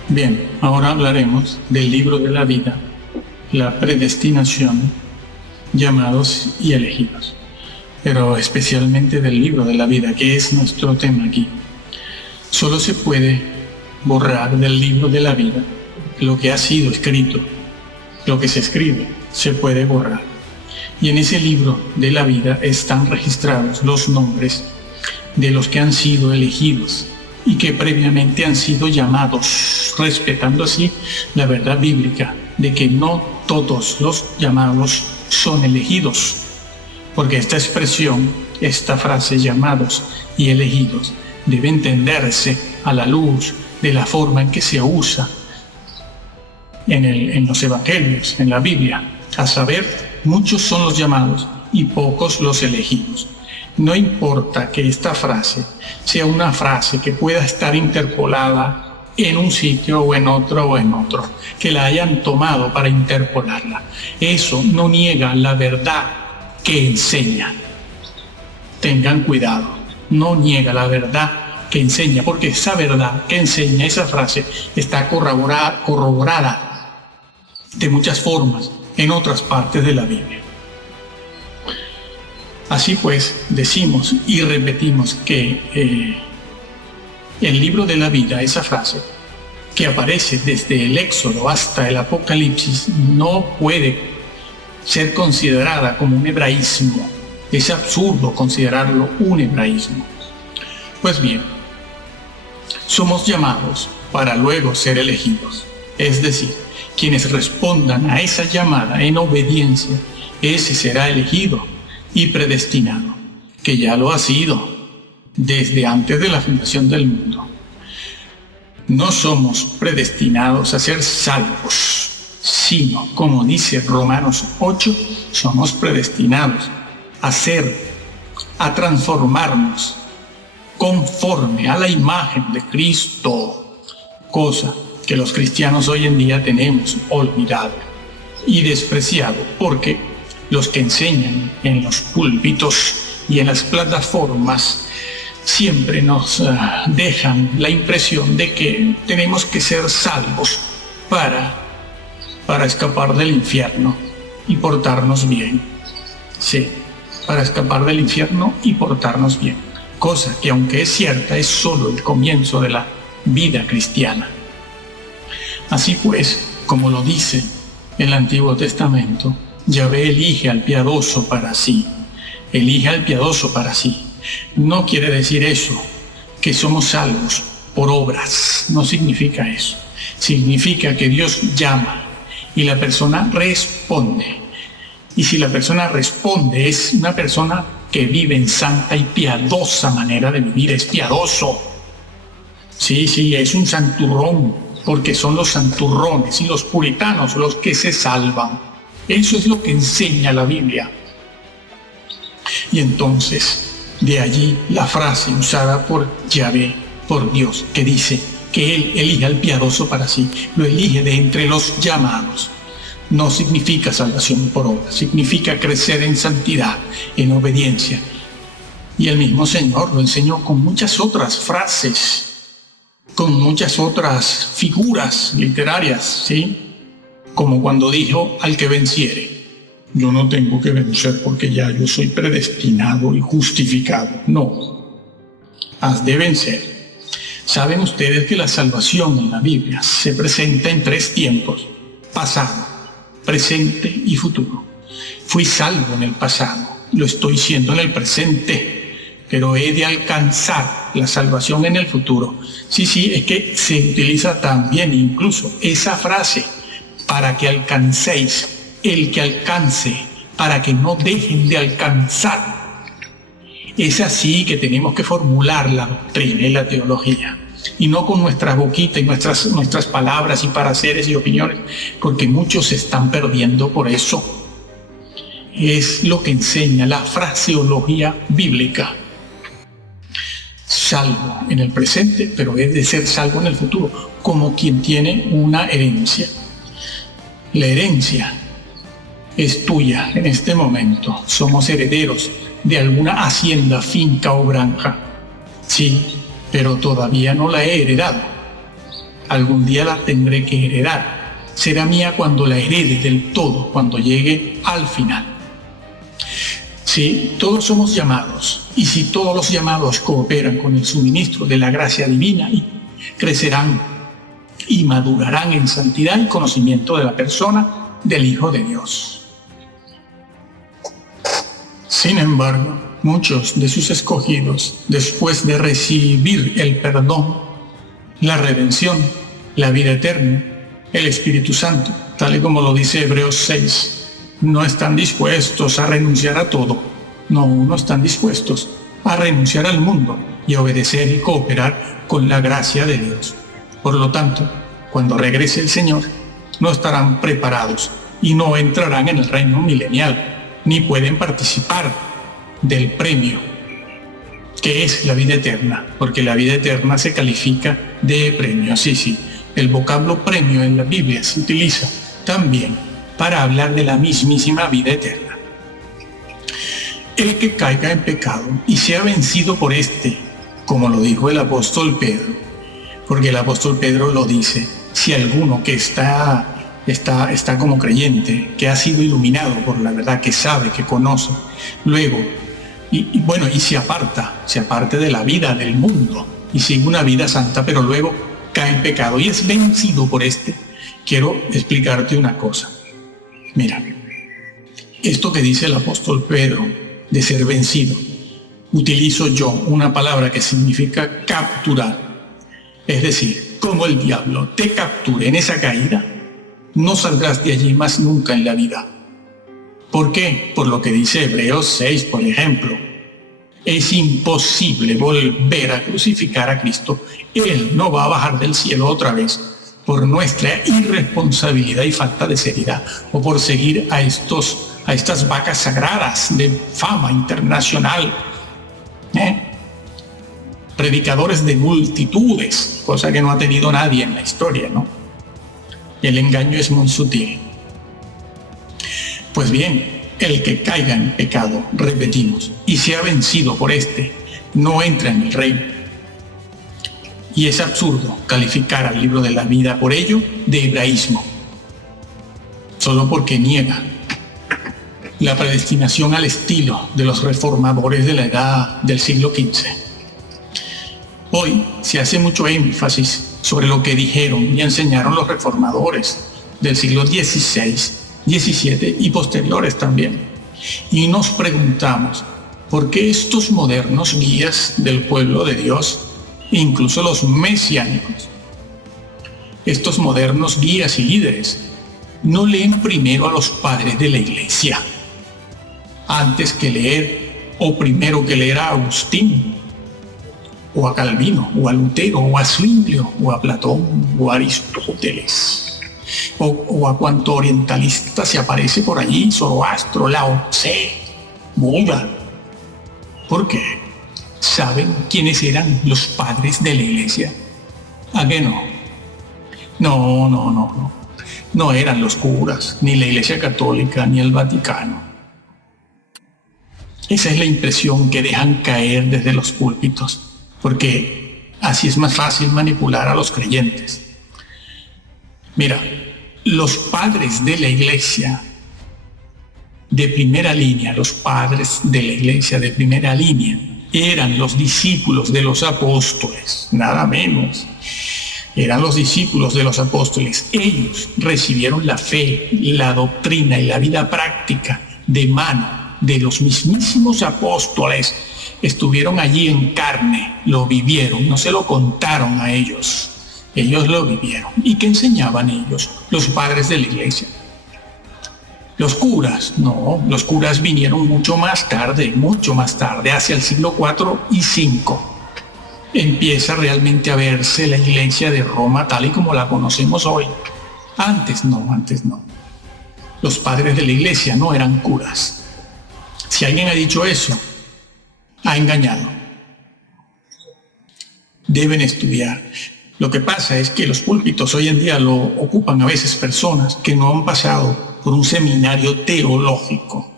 Bien, ahora hablaremos del libro de la vida, la predestinación, llamados y elegidos, pero especialmente del libro de la vida, que es nuestro tema aquí. Solo se puede borrar del libro de la vida lo que ha sido escrito, lo que se escribe, se puede borrar. Y en ese libro de la vida están registrados los nombres de los que han sido elegidos y que previamente han sido llamados, respetando así la verdad bíblica de que no todos los llamados son elegidos, porque esta expresión, esta frase llamados y elegidos, debe entenderse a la luz de la forma en que se usa en los evangelios, en la Biblia, a saber, muchos son los llamados y pocos los elegidos. No importa que esta frase sea una frase que pueda estar interpolada en un sitio o en otro, que la hayan tomado para interpolarla. Eso no niega la verdad que enseña. Tengan cuidado, no niega la verdad que enseña, porque esa verdad que enseña, esa frase, está corroborada de muchas formas en otras partes de la Biblia. Así pues, decimos y repetimos que el libro de la vida, esa frase, que aparece desde el Éxodo hasta el Apocalipsis, no puede ser considerada como un hebraísmo. Es absurdo considerarlo un hebraísmo. Pues bien, somos llamados para luego ser elegidos. Es decir, quienes respondan a esa llamada en obediencia, ese será elegido y predestinado, que ya lo ha sido desde antes de la fundación del mundo. No somos predestinados a ser salvos, sino, como dice Romanos 8, somos predestinados a transformarnos conforme a la imagen de Cristo, cosa que los cristianos hoy en día tenemos olvidado y despreciado, porque los que enseñan en los púlpitos y en las plataformas siempre nos dejan la impresión de que tenemos que ser salvos para escapar del infierno y portarnos bien. Sí, para escapar del infierno y portarnos bien. Cosa que, aunque es cierta, es solo el comienzo de la vida cristiana. Así pues, como lo dice el Antiguo Testamento, Yahvé elige al piadoso para sí. Elige al piadoso para sí. No quiere decir eso, que somos salvos por obras. No significa eso. Significa que Dios llama y la persona responde. Y si la persona responde, es una persona que vive en santa y piadosa manera de vivir. Es piadoso. Sí, es un santurrón, porque son los santurrones y los puritanos los que se salvan. Eso es lo que enseña la Biblia. Y entonces, de allí la frase usada por Yahvé, por Dios, que dice que Él elige al piadoso para sí, lo elige de entre los llamados. No significa salvación por obra, significa crecer en santidad, en obediencia. Y el mismo Señor lo enseñó con muchas otras frases con muchas otras figuras literarias, ¿sí? Como cuando dijo al que venciere. Yo no tengo que vencer porque ya yo soy predestinado y justificado. No, has de vencer. Saben ustedes que la salvación en la Biblia se presenta en 3 tiempos: pasado, presente y futuro. Fui salvo en el pasado, lo estoy siendo en el presente, pero he de alcanzar la salvación en el futuro. Sí, es que se utiliza también incluso esa frase: para que alcancéis, el que alcance, para que no dejen de alcanzar. Es así que tenemos que formular la doctrina y la teología, y no con nuestras boquitas y nuestras palabras y pareceres y opiniones, porque muchos se están perdiendo por eso. Es lo que enseña la fraseología bíblica. Salvo en el presente, pero es de ser salvo en el futuro, como quien tiene una herencia. La herencia es tuya en este momento. Somos herederos de alguna hacienda, finca o granja. Sí, pero todavía no la he heredado. Algún día la tendré que heredar. Será mía cuando la herede del todo, cuando llegue al final. Sí, todos somos llamados, y si todos los llamados cooperan con el suministro de la gracia divina, crecerán y madurarán en santidad y conocimiento de la persona del Hijo de Dios. Sin embargo, muchos de sus escogidos, después de recibir el perdón, la redención, la vida eterna, el Espíritu Santo, tal y como lo dice Hebreos 6, no están dispuestos a renunciar a todo. No están dispuestos a renunciar al mundo y a obedecer y cooperar con la gracia de Dios. Por lo tanto, cuando regrese el Señor, no estarán preparados y no entrarán en el reino milenial, ni pueden participar del premio, que es la vida eterna, porque la vida eterna se califica de premio. Sí, el vocablo premio en la Biblia se utiliza también para hablar de la mismísima vida eterna. El que caiga en pecado y sea vencido por este, como lo dijo el apóstol Pedro, porque el apóstol Pedro lo dice: si alguno que está como creyente, que ha sido iluminado por la verdad, que sabe, que conoce, luego, y se aparte de la vida del mundo, y sigue una vida santa, pero luego cae en pecado y es vencido por este. Quiero explicarte una cosa. Mira, esto que dice el apóstol Pedro de ser vencido, utilizo yo una palabra que significa capturar. Es decir, como el diablo te capture en esa caída, no saldrás de allí más nunca en la vida. ¿Por qué? Por lo que dice Hebreos 6, por ejemplo. Es imposible volver a crucificar a Cristo. Él no va a bajar del cielo otra vez por nuestra irresponsabilidad y falta de seriedad, o por seguir a estas vacas sagradas de fama internacional, predicadores de multitudes, cosa que no ha tenido nadie en la historia, ¿no? El engaño es muy sutil. Pues bien, el que caiga en pecado, repetimos, y sea vencido por este, no entra en el reino. Y es absurdo calificar al libro de la vida por ello de hebraísmo, solo porque niega la predestinación al estilo de los reformadores de la edad del siglo XV. Hoy se hace mucho énfasis sobre lo que dijeron y enseñaron los reformadores del siglo XVI, XVII y posteriores también. Y nos preguntamos, ¿por qué estos modernos guías del pueblo de Dios, incluso los mesiánicos, estos modernos guías y líderes, no leen primero a los padres de la iglesia antes que leer, o primero que leer a Agustín, o a Calvino, o a Lutero, o a Zwinglio, o a Platón, o a Aristóteles, o a cuanto orientalista se aparece por allí, Zoroastro, Lao Tse, Buda? ¿Por qué? ¿Saben quiénes eran los padres de la iglesia? ¿A qué no? No eran los curas, ni la Iglesia Católica, ni el Vaticano. Esa es la impresión que dejan caer desde los púlpitos, porque Así es más fácil manipular a los creyentes. Mira, los padres de la iglesia de primera línea, los padres de la iglesia de primera línea, eran los discípulos de los apóstoles, nada menos. Eran los discípulos de los apóstoles. Ellos recibieron la fe, la doctrina y la vida práctica de mano de los mismísimos apóstoles. Estuvieron allí en carne, lo vivieron, no se lo contaron a ellos. Ellos lo vivieron. ¿Y qué enseñaban ellos, los padres de la iglesia? Los curas, no, los curas vinieron mucho más tarde, hacia el siglo IV y V. Empieza realmente a verse la iglesia de Roma tal y como la conocemos hoy. Antes no. Los padres de la iglesia no eran curas. Si alguien ha dicho eso, ha engañado. Deben estudiar. Lo que pasa es que los púlpitos hoy en día lo ocupan a veces personas que no han pasado por un seminario teológico.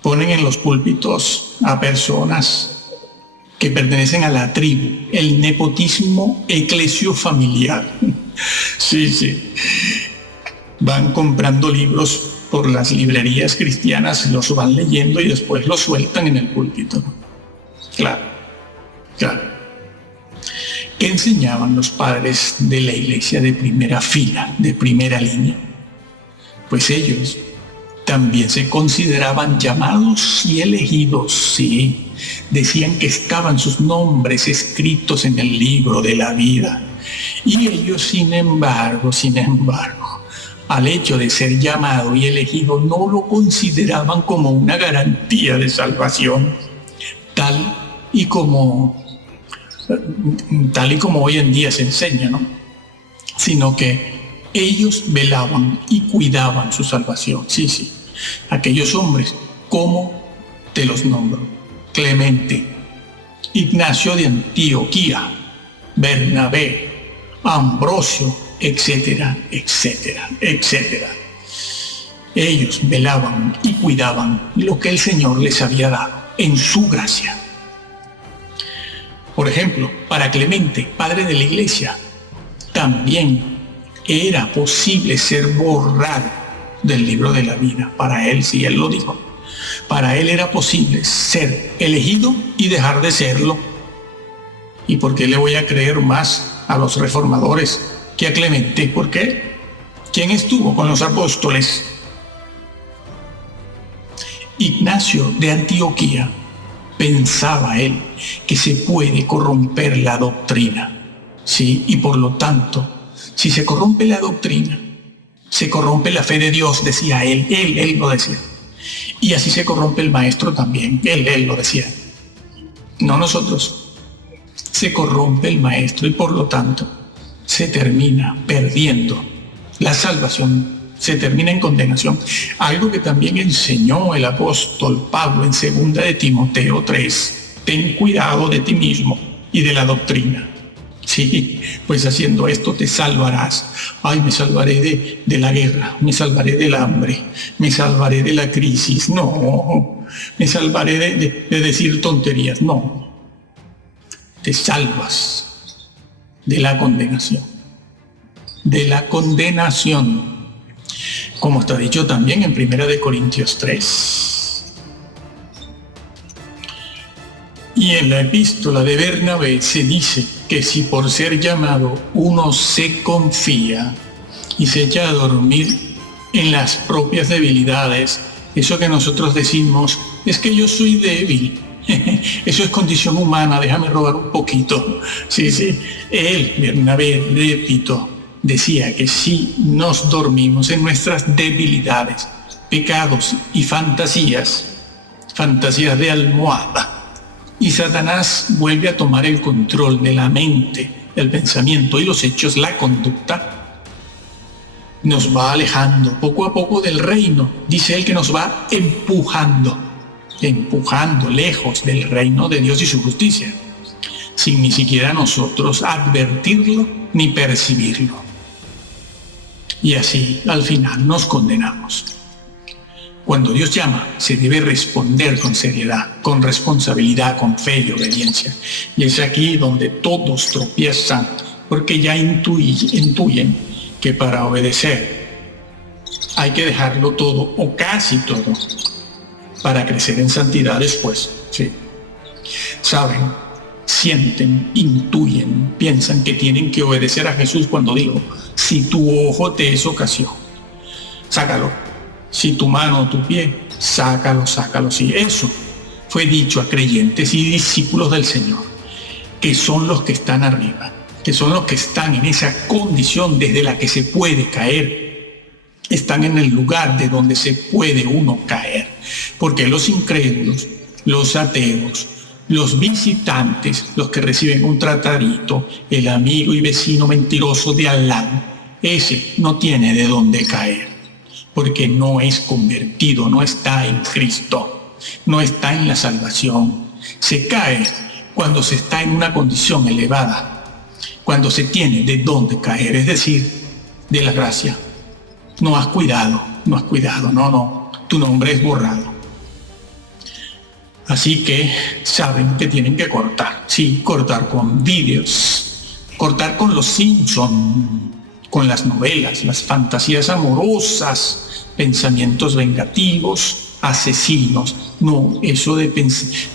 Ponen en los púlpitos a personas que pertenecen a la tribu, el nepotismo eclesiofamiliar. Sí. Van comprando libros por las librerías cristianas, los van leyendo y después los sueltan en el púlpito. Claro. ¿Qué enseñaban los padres de la iglesia de primera fila, de primera línea? Pues ellos también se consideraban llamados y elegidos, sí. Decían que estaban sus nombres escritos en el libro de la vida. Y ellos, sin embargo, al hecho de ser llamado y elegido, no lo consideraban como una garantía de salvación, tal y como hoy en día se enseña, ¿no? Sino que ellos velaban y cuidaban su salvación. Sí. Aquellos hombres, ¿cómo te los nombro? Clemente, Ignacio de Antioquía, Bernabé, Ambrosio, etcétera. Ellos velaban y cuidaban lo que el Señor les había dado en su gracia. Por ejemplo, para Clemente, padre de la iglesia, también era posible ser borrado del libro de la vida. Para él, sí, él lo dijo. Para él era posible ser elegido y dejar de serlo. ¿Y por qué le voy a creer más a los reformadores que a Clemente? ¿Por qué? ¿Quién estuvo con los apóstoles? Ignacio de Antioquía. Pensaba él que se puede corromper la doctrina, ¿sí? Y por lo tanto, si se corrompe la doctrina, se corrompe la fe de Dios, decía él lo decía. Y así se corrompe el maestro también, él lo decía. No nosotros. Se corrompe el maestro y por lo tanto se termina perdiendo la salvación, se termina en condenación. Algo que también enseñó el apóstol Pablo en 2 de Timoteo 3. Ten cuidado de ti mismo y de la doctrina. Sí, pues haciendo esto te salvarás. Ay, me salvaré de la guerra, me salvaré del hambre, me salvaré de la crisis. No, me salvaré de decir tonterías. No, te salvas de la condenación. De la condenación. Como está dicho también en 1 de Corintios 3. Y en la epístola de Bernabé se dice que si por ser llamado uno se confía y se echa a dormir en las propias debilidades, eso que nosotros decimos es que yo soy débil, eso es condición humana, déjame robar un poquito. Sí, él, Bernabé, repito, decía que si nos dormimos en nuestras debilidades, pecados y fantasías de almohada, y Satanás vuelve a tomar el control de la mente, el pensamiento y los hechos, la conducta, nos va alejando poco a poco del reino. Dice él que nos va empujando lejos del reino de Dios y su justicia, sin ni siquiera nosotros advertirlo ni percibirlo. Y así al final nos condenamos. Cuando Dios llama, se debe responder con seriedad, con responsabilidad, con fe y obediencia. Y es aquí donde todos tropiezan, porque ya intuyen que para obedecer hay que dejarlo todo o casi todo para crecer en santidad después. Sí. Saben, sienten, intuyen, piensan que tienen que obedecer a Jesús cuando dijo: si tu ojo te es ocasión, sácalo. Si tu mano o tu pie, sácalo. Sí, eso fue dicho a creyentes y discípulos del Señor, que son los que están arriba, que son los que están en esa condición desde la que se puede caer. Están en el lugar de donde se puede uno caer. Porque los incrédulos, los ateos, los visitantes, los que reciben un tratadito, el amigo y vecino mentiroso de al lado, ese no tiene de dónde caer, porque no es convertido, no está en Cristo, no está en la salvación. Se cae cuando se está en una condición elevada, cuando se tiene de dónde caer, es decir, de la gracia. No has cuidado, no, tu nombre es borrado. Así que saben que tienen que cortar, sí, cortar con vídeos, cortar con los Simpson, con las novelas, las fantasías amorosas, pensamientos vengativos, asesinos. No, eso de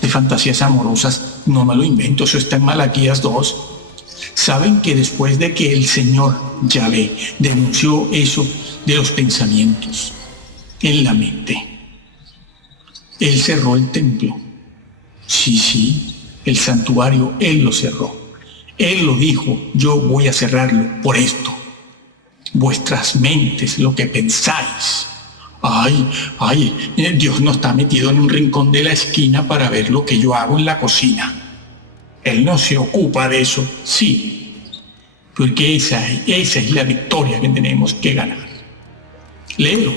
fantasías amorosas no me lo invento, eso está en Malaquías 2. Saben que después de que el Señor Yahvé denunció eso de los pensamientos en la mente, Él cerró el templo. Sí, el santuario, Él lo cerró. Él lo dijo: yo voy a cerrarlo por esto. Vuestras mentes, lo que pensáis. Dios no está metido en un rincón de la esquina para ver lo que yo hago en la cocina. Él no se ocupa de eso, sí, porque esa es la victoria que tenemos que ganar. Léelo.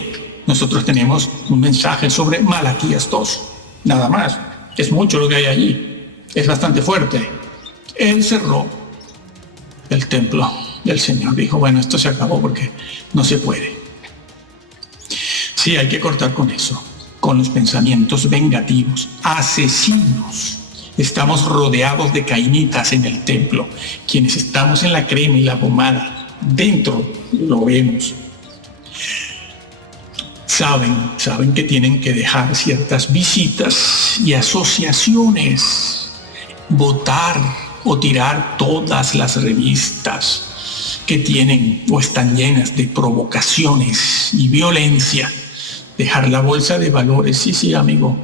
Nosotros tenemos un mensaje sobre Malaquías 2, nada más. Es mucho lo que hay allí, es bastante fuerte. Él cerró el templo del Señor. Dijo: bueno, esto se acabó porque no se puede. Sí, hay que cortar con eso, con los pensamientos vengativos, asesinos. Estamos rodeados de cainitas en el templo. Quienes estamos en la crema y la pomada, dentro lo vemos. Saben que tienen que dejar ciertas visitas y asociaciones, votar o tirar todas las revistas que tienen o están llenas de provocaciones y violencia. Dejar la bolsa de valores, sí, amigo.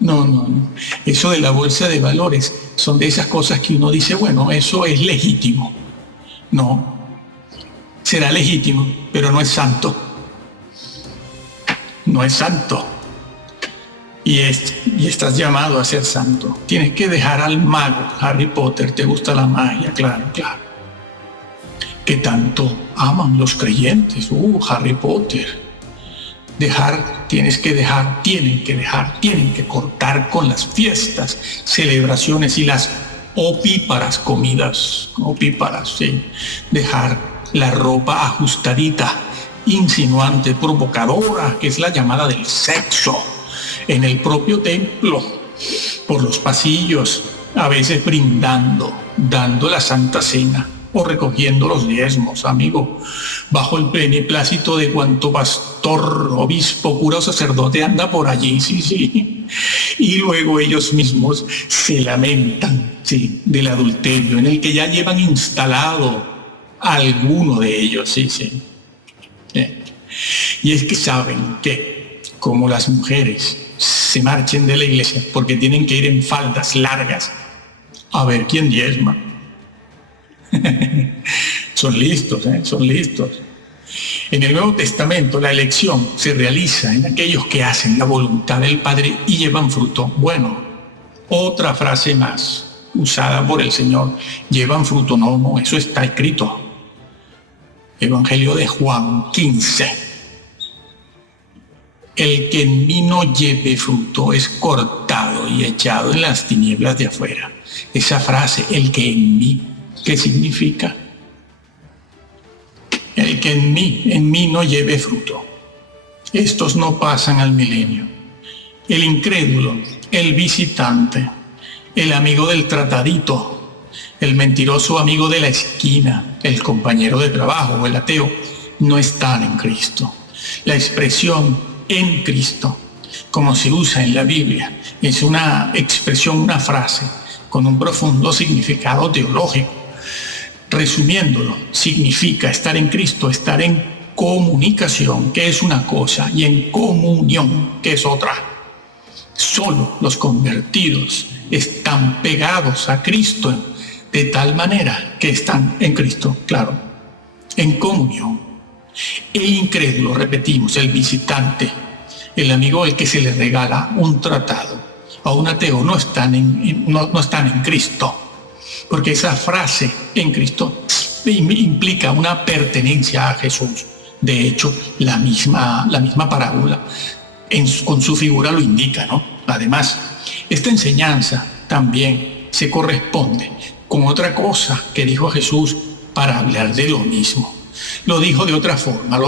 No. Eso de la bolsa de valores son de esas cosas que uno dice: bueno, eso es legítimo. No, será legítimo, pero no es santo. No es santo. Y estás llamado a ser santo. Tienes que dejar al mago. Harry Potter, ¿te gusta la magia? Claro. Que tanto aman los creyentes. Harry Potter. Tienen que cortar con las fiestas, celebraciones y las opíparas comidas. Opíparas, sí. Dejar la ropa ajustadita, insinuante, provocadora, que es la llamada del sexo, en el propio templo, por los pasillos, a veces brindando, dando la Santa Cena o recogiendo los diezmos, amigo, bajo el beneplácito de cuanto pastor, obispo, cura o sacerdote anda por allí, sí. Y luego ellos mismos se lamentan, sí, del adulterio en el que ya llevan instalado a alguno de ellos, sí. Y es que saben que, como las mujeres se marchen de la iglesia porque tienen que ir en faldas largas a ver quién diezma. Son listos. En el Nuevo Testamento la elección se realiza en aquellos que hacen la voluntad del Padre y llevan fruto. Bueno, otra frase más usada por el Señor: llevan fruto. No, eso está escrito. Evangelio de Juan 15. El que en mí no lleve fruto es cortado y echado en las tinieblas de afuera. Esa frase, el que en mí, ¿qué significa? El que en mí no lleve fruto. Estos no pasan al milenio. El incrédulo, el visitante, el amigo del tratadito, el mentiroso amigo de la esquina, el compañero de trabajo o el ateo, no están en Cristo. La expresión en Cristo, como se usa en la Biblia, es una expresión, una frase con un profundo significado teológico. Resumiéndolo, significa estar en Cristo, estar en comunicación, que es una cosa, y en comunión, que es otra. Solo los convertidos están pegados a Cristo de tal manera que están en Cristo, claro, en comunión. El incrédulo, repetimos, el visitante, el amigo al que se le regala un tratado, a un ateo no están en Cristo. Porque esa frase en Cristo implica una pertenencia a Jesús. De hecho, la misma parábola con su figura lo indica, ¿no? Además, esta enseñanza también se corresponde con otra cosa que dijo Jesús para hablar de lo mismo. Lo dijo de otra forma,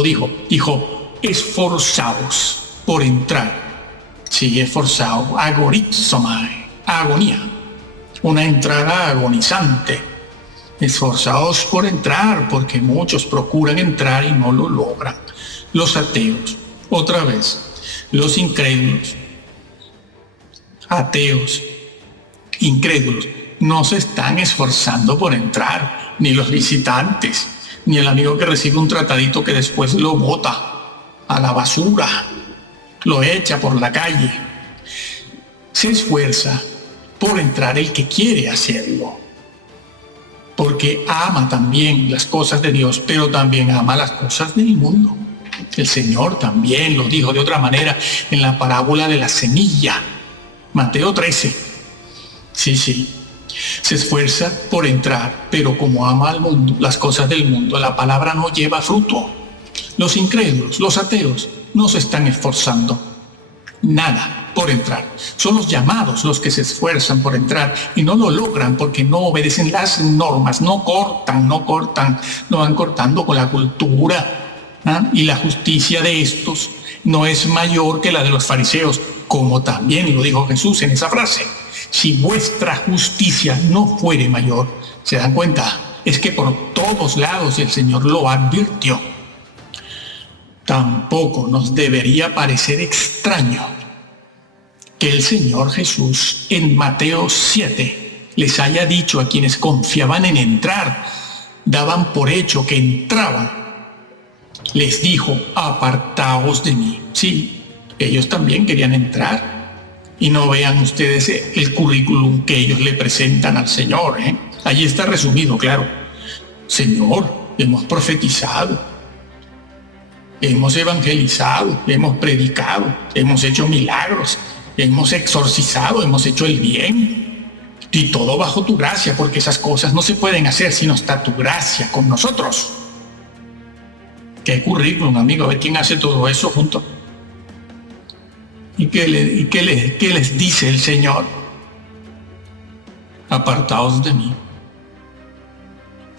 dijo, esforzaos por entrar. Sí, esforzado, agorizomai, agonía. Una entrada agonizante. Esforzados por entrar, porque muchos procuran entrar y no lo logran. Los ateos, otra vez, los incrédulos, ateos, incrédulos, no se están esforzando por entrar, ni los visitantes, ni el amigo que recibe un tratadito que después lo bota a la basura, lo echa por la calle. Se esfuerza por entrar el que quiere hacerlo, porque ama también las cosas de Dios, pero también ama las cosas del mundo. El Señor también lo dijo de otra manera en la parábola de la semilla, Mateo 13. Sí, se esfuerza por entrar, pero como ama al mundo, las cosas del mundo, la palabra no lleva fruto. Los incrédulos, los ateos, no se están esforzando nada por entrar. Son los llamados los que se esfuerzan por entrar y no lo logran porque no obedecen las normas, no van cortando con la cultura, ¿ah? Y la justicia de estos no es mayor que la de los fariseos, como también lo dijo Jesús en esa frase. Si vuestra justicia no fuere mayor, ¿se dan cuenta? Es que por todos lados el Señor lo advirtió. Tampoco nos debería parecer extraño que el Señor Jesús en Mateo 7 les haya dicho a quienes confiaban en entrar, daban por hecho que entraban, les dijo, apartaos de mí. Sí, ellos también querían entrar. Y no vean ustedes el currículum que ellos le presentan al Señor, ¿eh? Allí está resumido, claro. Señor, hemos profetizado, hemos evangelizado, hemos predicado, hemos hecho milagros, hemos exorcizado, hemos hecho el bien, y todo bajo tu gracia, porque esas cosas no se pueden hacer si no está tu gracia con nosotros. ¿Qué currículum, amigo? A ver quién hace todo eso junto. ¿Y qué les dice el Señor? Apartaos de mí.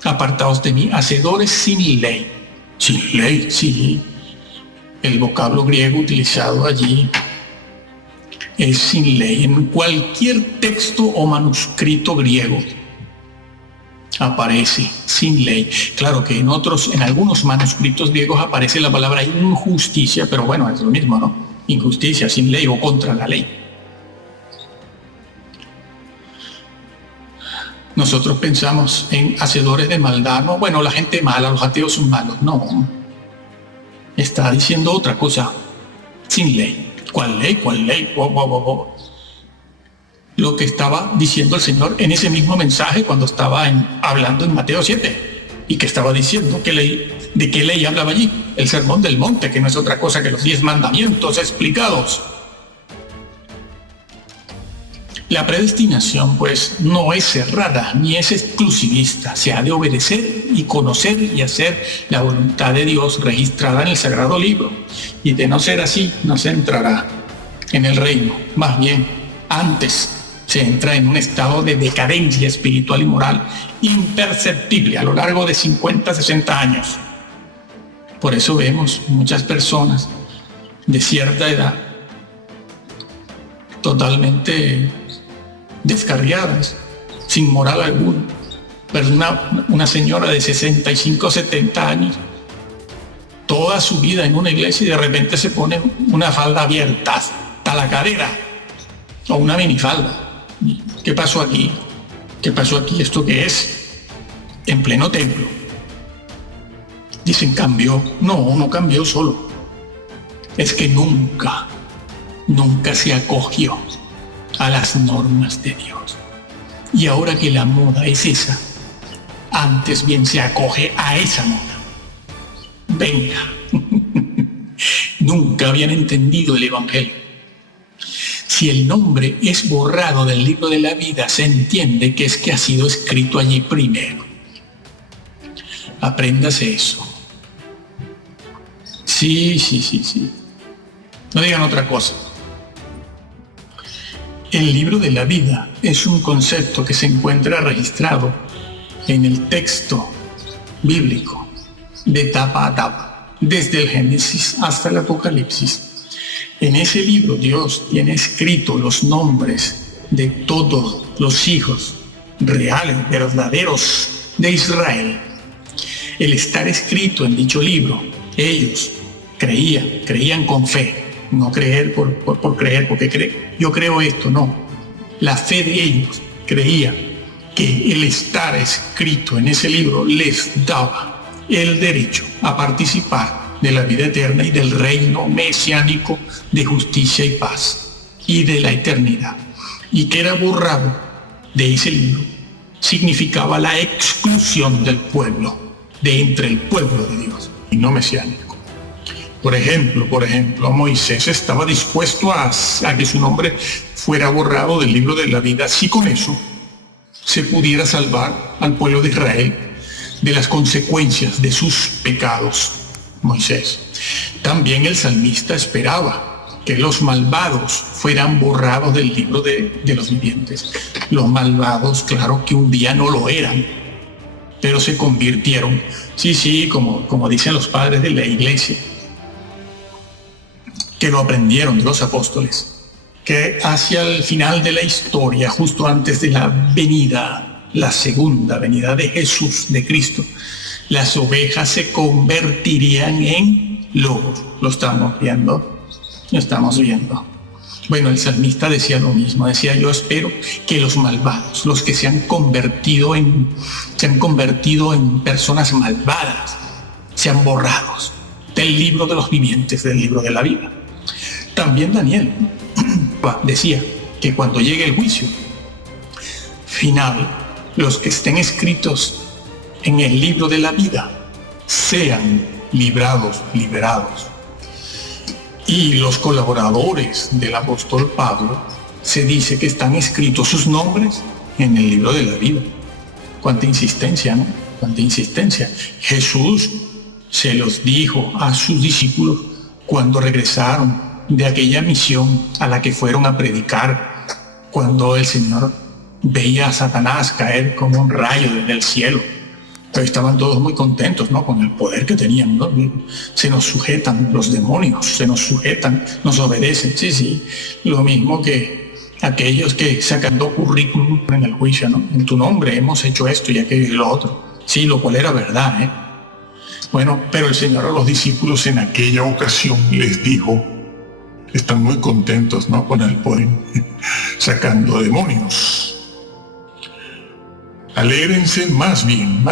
Apartaos de mí, hacedores sin ley. Sin ley, sí. El vocablo griego utilizado allí es sin ley. En cualquier texto o manuscrito griego aparece sin ley. Claro que en algunos manuscritos griegos aparece la palabra injusticia, pero bueno, es lo mismo, ¿no? Injusticia, sin ley o contra la ley. Nosotros pensamos en hacedores de maldad. No, bueno, la gente mala, los ateos son malos. No. Está diciendo otra cosa. Sin ley. ¿Cuál ley? ¿Cuál ley? Lo que estaba diciendo el Señor en ese mismo mensaje cuando estaba hablando en Mateo 7. Y que estaba diciendo ¿de qué ley hablaba allí? El sermón del monte, que no es otra cosa que los 10 mandamientos explicados. La predestinación, pues, no es cerrada ni es exclusivista. Se ha de obedecer y conocer y hacer la voluntad de Dios registrada en el Sagrado Libro. Y de no ser así, no se entrará en el reino. Más bien, antes se entra en un estado de decadencia espiritual y moral imperceptible a lo largo de 50, 60 años. Por eso vemos muchas personas de cierta edad, totalmente descarriadas, sin moral alguna. Pero una señora de 65 o 70 años, toda su vida en una iglesia, y de repente se pone una falda abierta hasta la cadera, o una minifalda. ¿Qué pasó aquí? ¿Qué pasó aquí? ¿Esto qué es? En pleno templo. Dicen, cambió. No cambió solo. Es que nunca se acogió a las normas de Dios. Y ahora que la moda es esa, antes bien se acoge a esa moda. Venga. Nunca habían entendido el Evangelio. Si el nombre es borrado del libro de la vida, se entiende que es que ha sido escrito allí primero. Apréndase eso. Sí. No digan otra cosa. El libro de la vida es un concepto que se encuentra registrado en el texto bíblico de tapa a tapa, desde el Génesis hasta el Apocalipsis. En ese libro Dios tiene escrito los nombres de todos los hijos reales, verdaderos de Israel. El estar escrito en dicho libro, ellos creían con fe, no creer por creer, porque yo creo esto, no. La fe de ellos creía que el estar escrito en ese libro les daba el derecho a participar de la vida eterna y del reino mesiánico de justicia y paz y de la eternidad. Y que era borrado de ese libro significaba la exclusión del pueblo, de entre el pueblo de Dios y no mesiánico. Por ejemplo, Moisés estaba dispuesto a que su nombre fuera borrado del libro de la vida si con eso se pudiera salvar al pueblo de Israel de las consecuencias de sus pecados. Moisés. También el salmista esperaba que los malvados fueran borrados del libro de los vivientes. Los malvados, claro que un día no lo eran, pero se convirtieron. Sí, como dicen los padres de la iglesia, que lo aprendieron de los apóstoles, que hacia el final de la historia, justo antes de la segunda venida de Jesús, de Cristo, las ovejas se convertirían en lobos. Lo estamos viendo. Bueno, el salmista decía lo mismo. Decía, yo espero que los malvados, los que se han convertido en personas malvadas, sean borrados del libro de los vivientes, del libro de la vida. También Daniel decía que cuando llegue el juicio final, los que estén escritos en el libro de la vida sean liberados. Y los colaboradores del apóstol Pablo, se dice que están escritos sus nombres en el libro de la vida. Cuánta insistencia, ¿no? Cuánta insistencia. Jesús se los dijo a sus discípulos cuando regresaron de aquella misión a la que fueron a predicar, cuando el Señor veía a Satanás caer como un rayo desde el cielo. Pero estaban todos muy contentos, ¿no? Con el poder que tenían, ¿no? Se nos sujetan los demonios, se nos sujetan, nos obedecen. Sí, lo mismo que aquellos que sacando currículum en el juicio, ¿no? En tu nombre hemos hecho esto y aquello y lo otro. Sí, lo cual era verdad, ¿eh? Bueno, pero el Señor a los discípulos en aquella ocasión les dijo, están muy contentos, ¿no? Con el poder, sacando demonios. Alégrense más bien,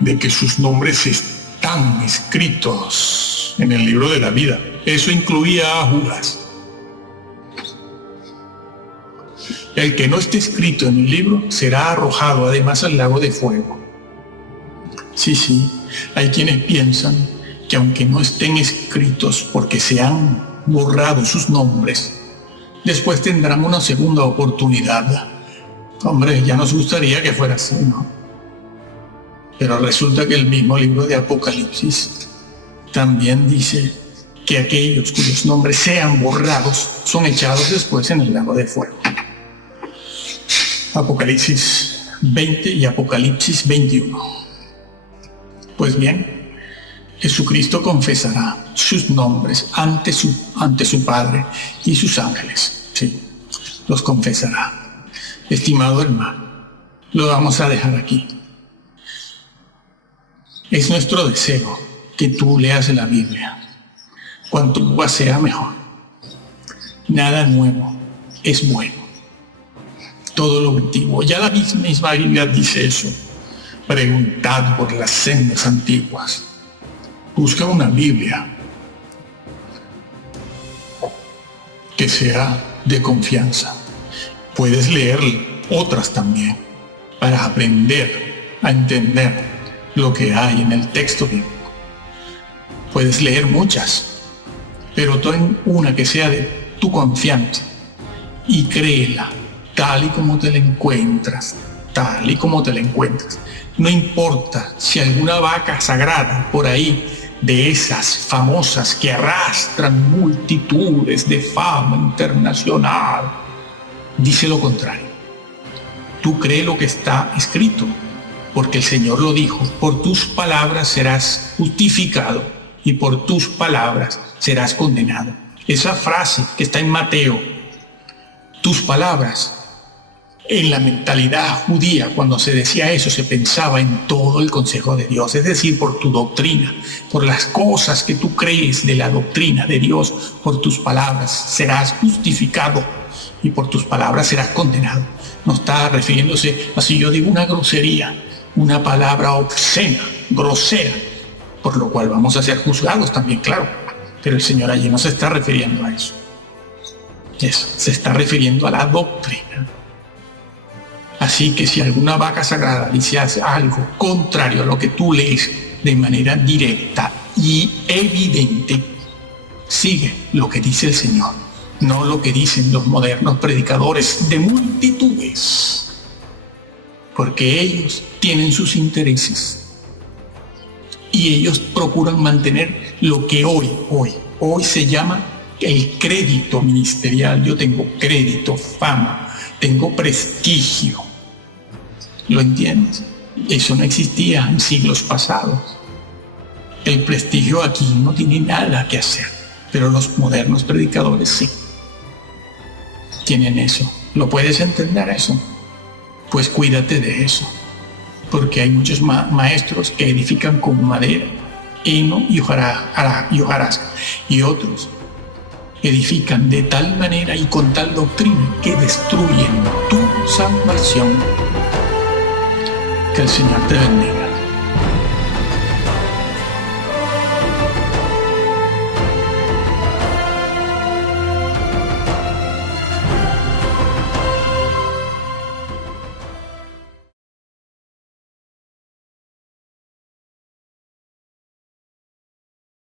de que sus nombres están escritos en el libro de la vida. Eso incluía a Judas. El que no esté escrito en el libro será arrojado además al lago de fuego. Sí, hay quienes piensan que aunque no estén escritos porque se han borrado sus nombres, después tendrán una segunda oportunidad. Hombre, ya nos gustaría que fuera así, ¿no? Pero resulta que el mismo libro de Apocalipsis también dice que aquellos cuyos nombres sean borrados son echados después en el lago de fuego. Apocalipsis 20 y Apocalipsis 21. Pues bien, Jesucristo confesará sus nombres ante su Padre y sus ángeles. Sí, los confesará. Estimado hermano, lo vamos a dejar aquí. Es nuestro deseo que tú leas la Biblia. Cuanto más sea, mejor. Nada nuevo es bueno. Todo lo antiguo. Ya la misma Biblia dice eso. Preguntad por las sendas antiguas. Busca una Biblia que sea de confianza. Puedes leer otras también para aprender a entender lo que hay en el texto bíblico. Puedes leer muchas, pero ten una que sea de tu confianza y créela tal y como te la encuentras, tal y como te la encuentras. No importa si alguna vaca sagrada por ahí, de esas famosas que arrastran multitudes de fama internacional, dice lo contrario. Tú crees lo que está escrito, porque el Señor lo dijo: por tus palabras serás justificado y por tus palabras serás condenado. Esa frase que está en Mateo, tus palabras, en la mentalidad judía, cuando se decía eso, se pensaba en todo el consejo de Dios, es decir, por tu doctrina, por las cosas que tú crees de la doctrina de Dios, por tus palabras serás justificado y por tus palabras serás condenado. No está refiriéndose a si yo digo una grosería, una palabra obscena, grosera, por lo cual vamos a ser juzgados también, claro, pero el Señor allí no se está refiriendo a eso. Eso, se está refiriendo a la doctrina. Así que si alguna vaca sagrada dice algo contrario a lo que tú lees de manera directa y evidente, sigue lo que dice el Señor, no lo que dicen los modernos predicadores de multitudes, porque ellos tienen sus intereses y ellos procuran mantener lo que hoy se llama el crédito ministerial. Yo tengo crédito, fama, tengo prestigio. ¿Lo entiendes? Eso no existía en siglos pasados. El prestigio aquí no tiene nada que hacer, pero los modernos predicadores sí tienen eso. ¿Lo puedes entender eso? Pues cuídate de eso, porque hay muchos maestros que edifican con madera, heno y hojarasca, y otros edifican de tal manera y con tal doctrina que destruyen tu salvación. Que el Señor te bendiga.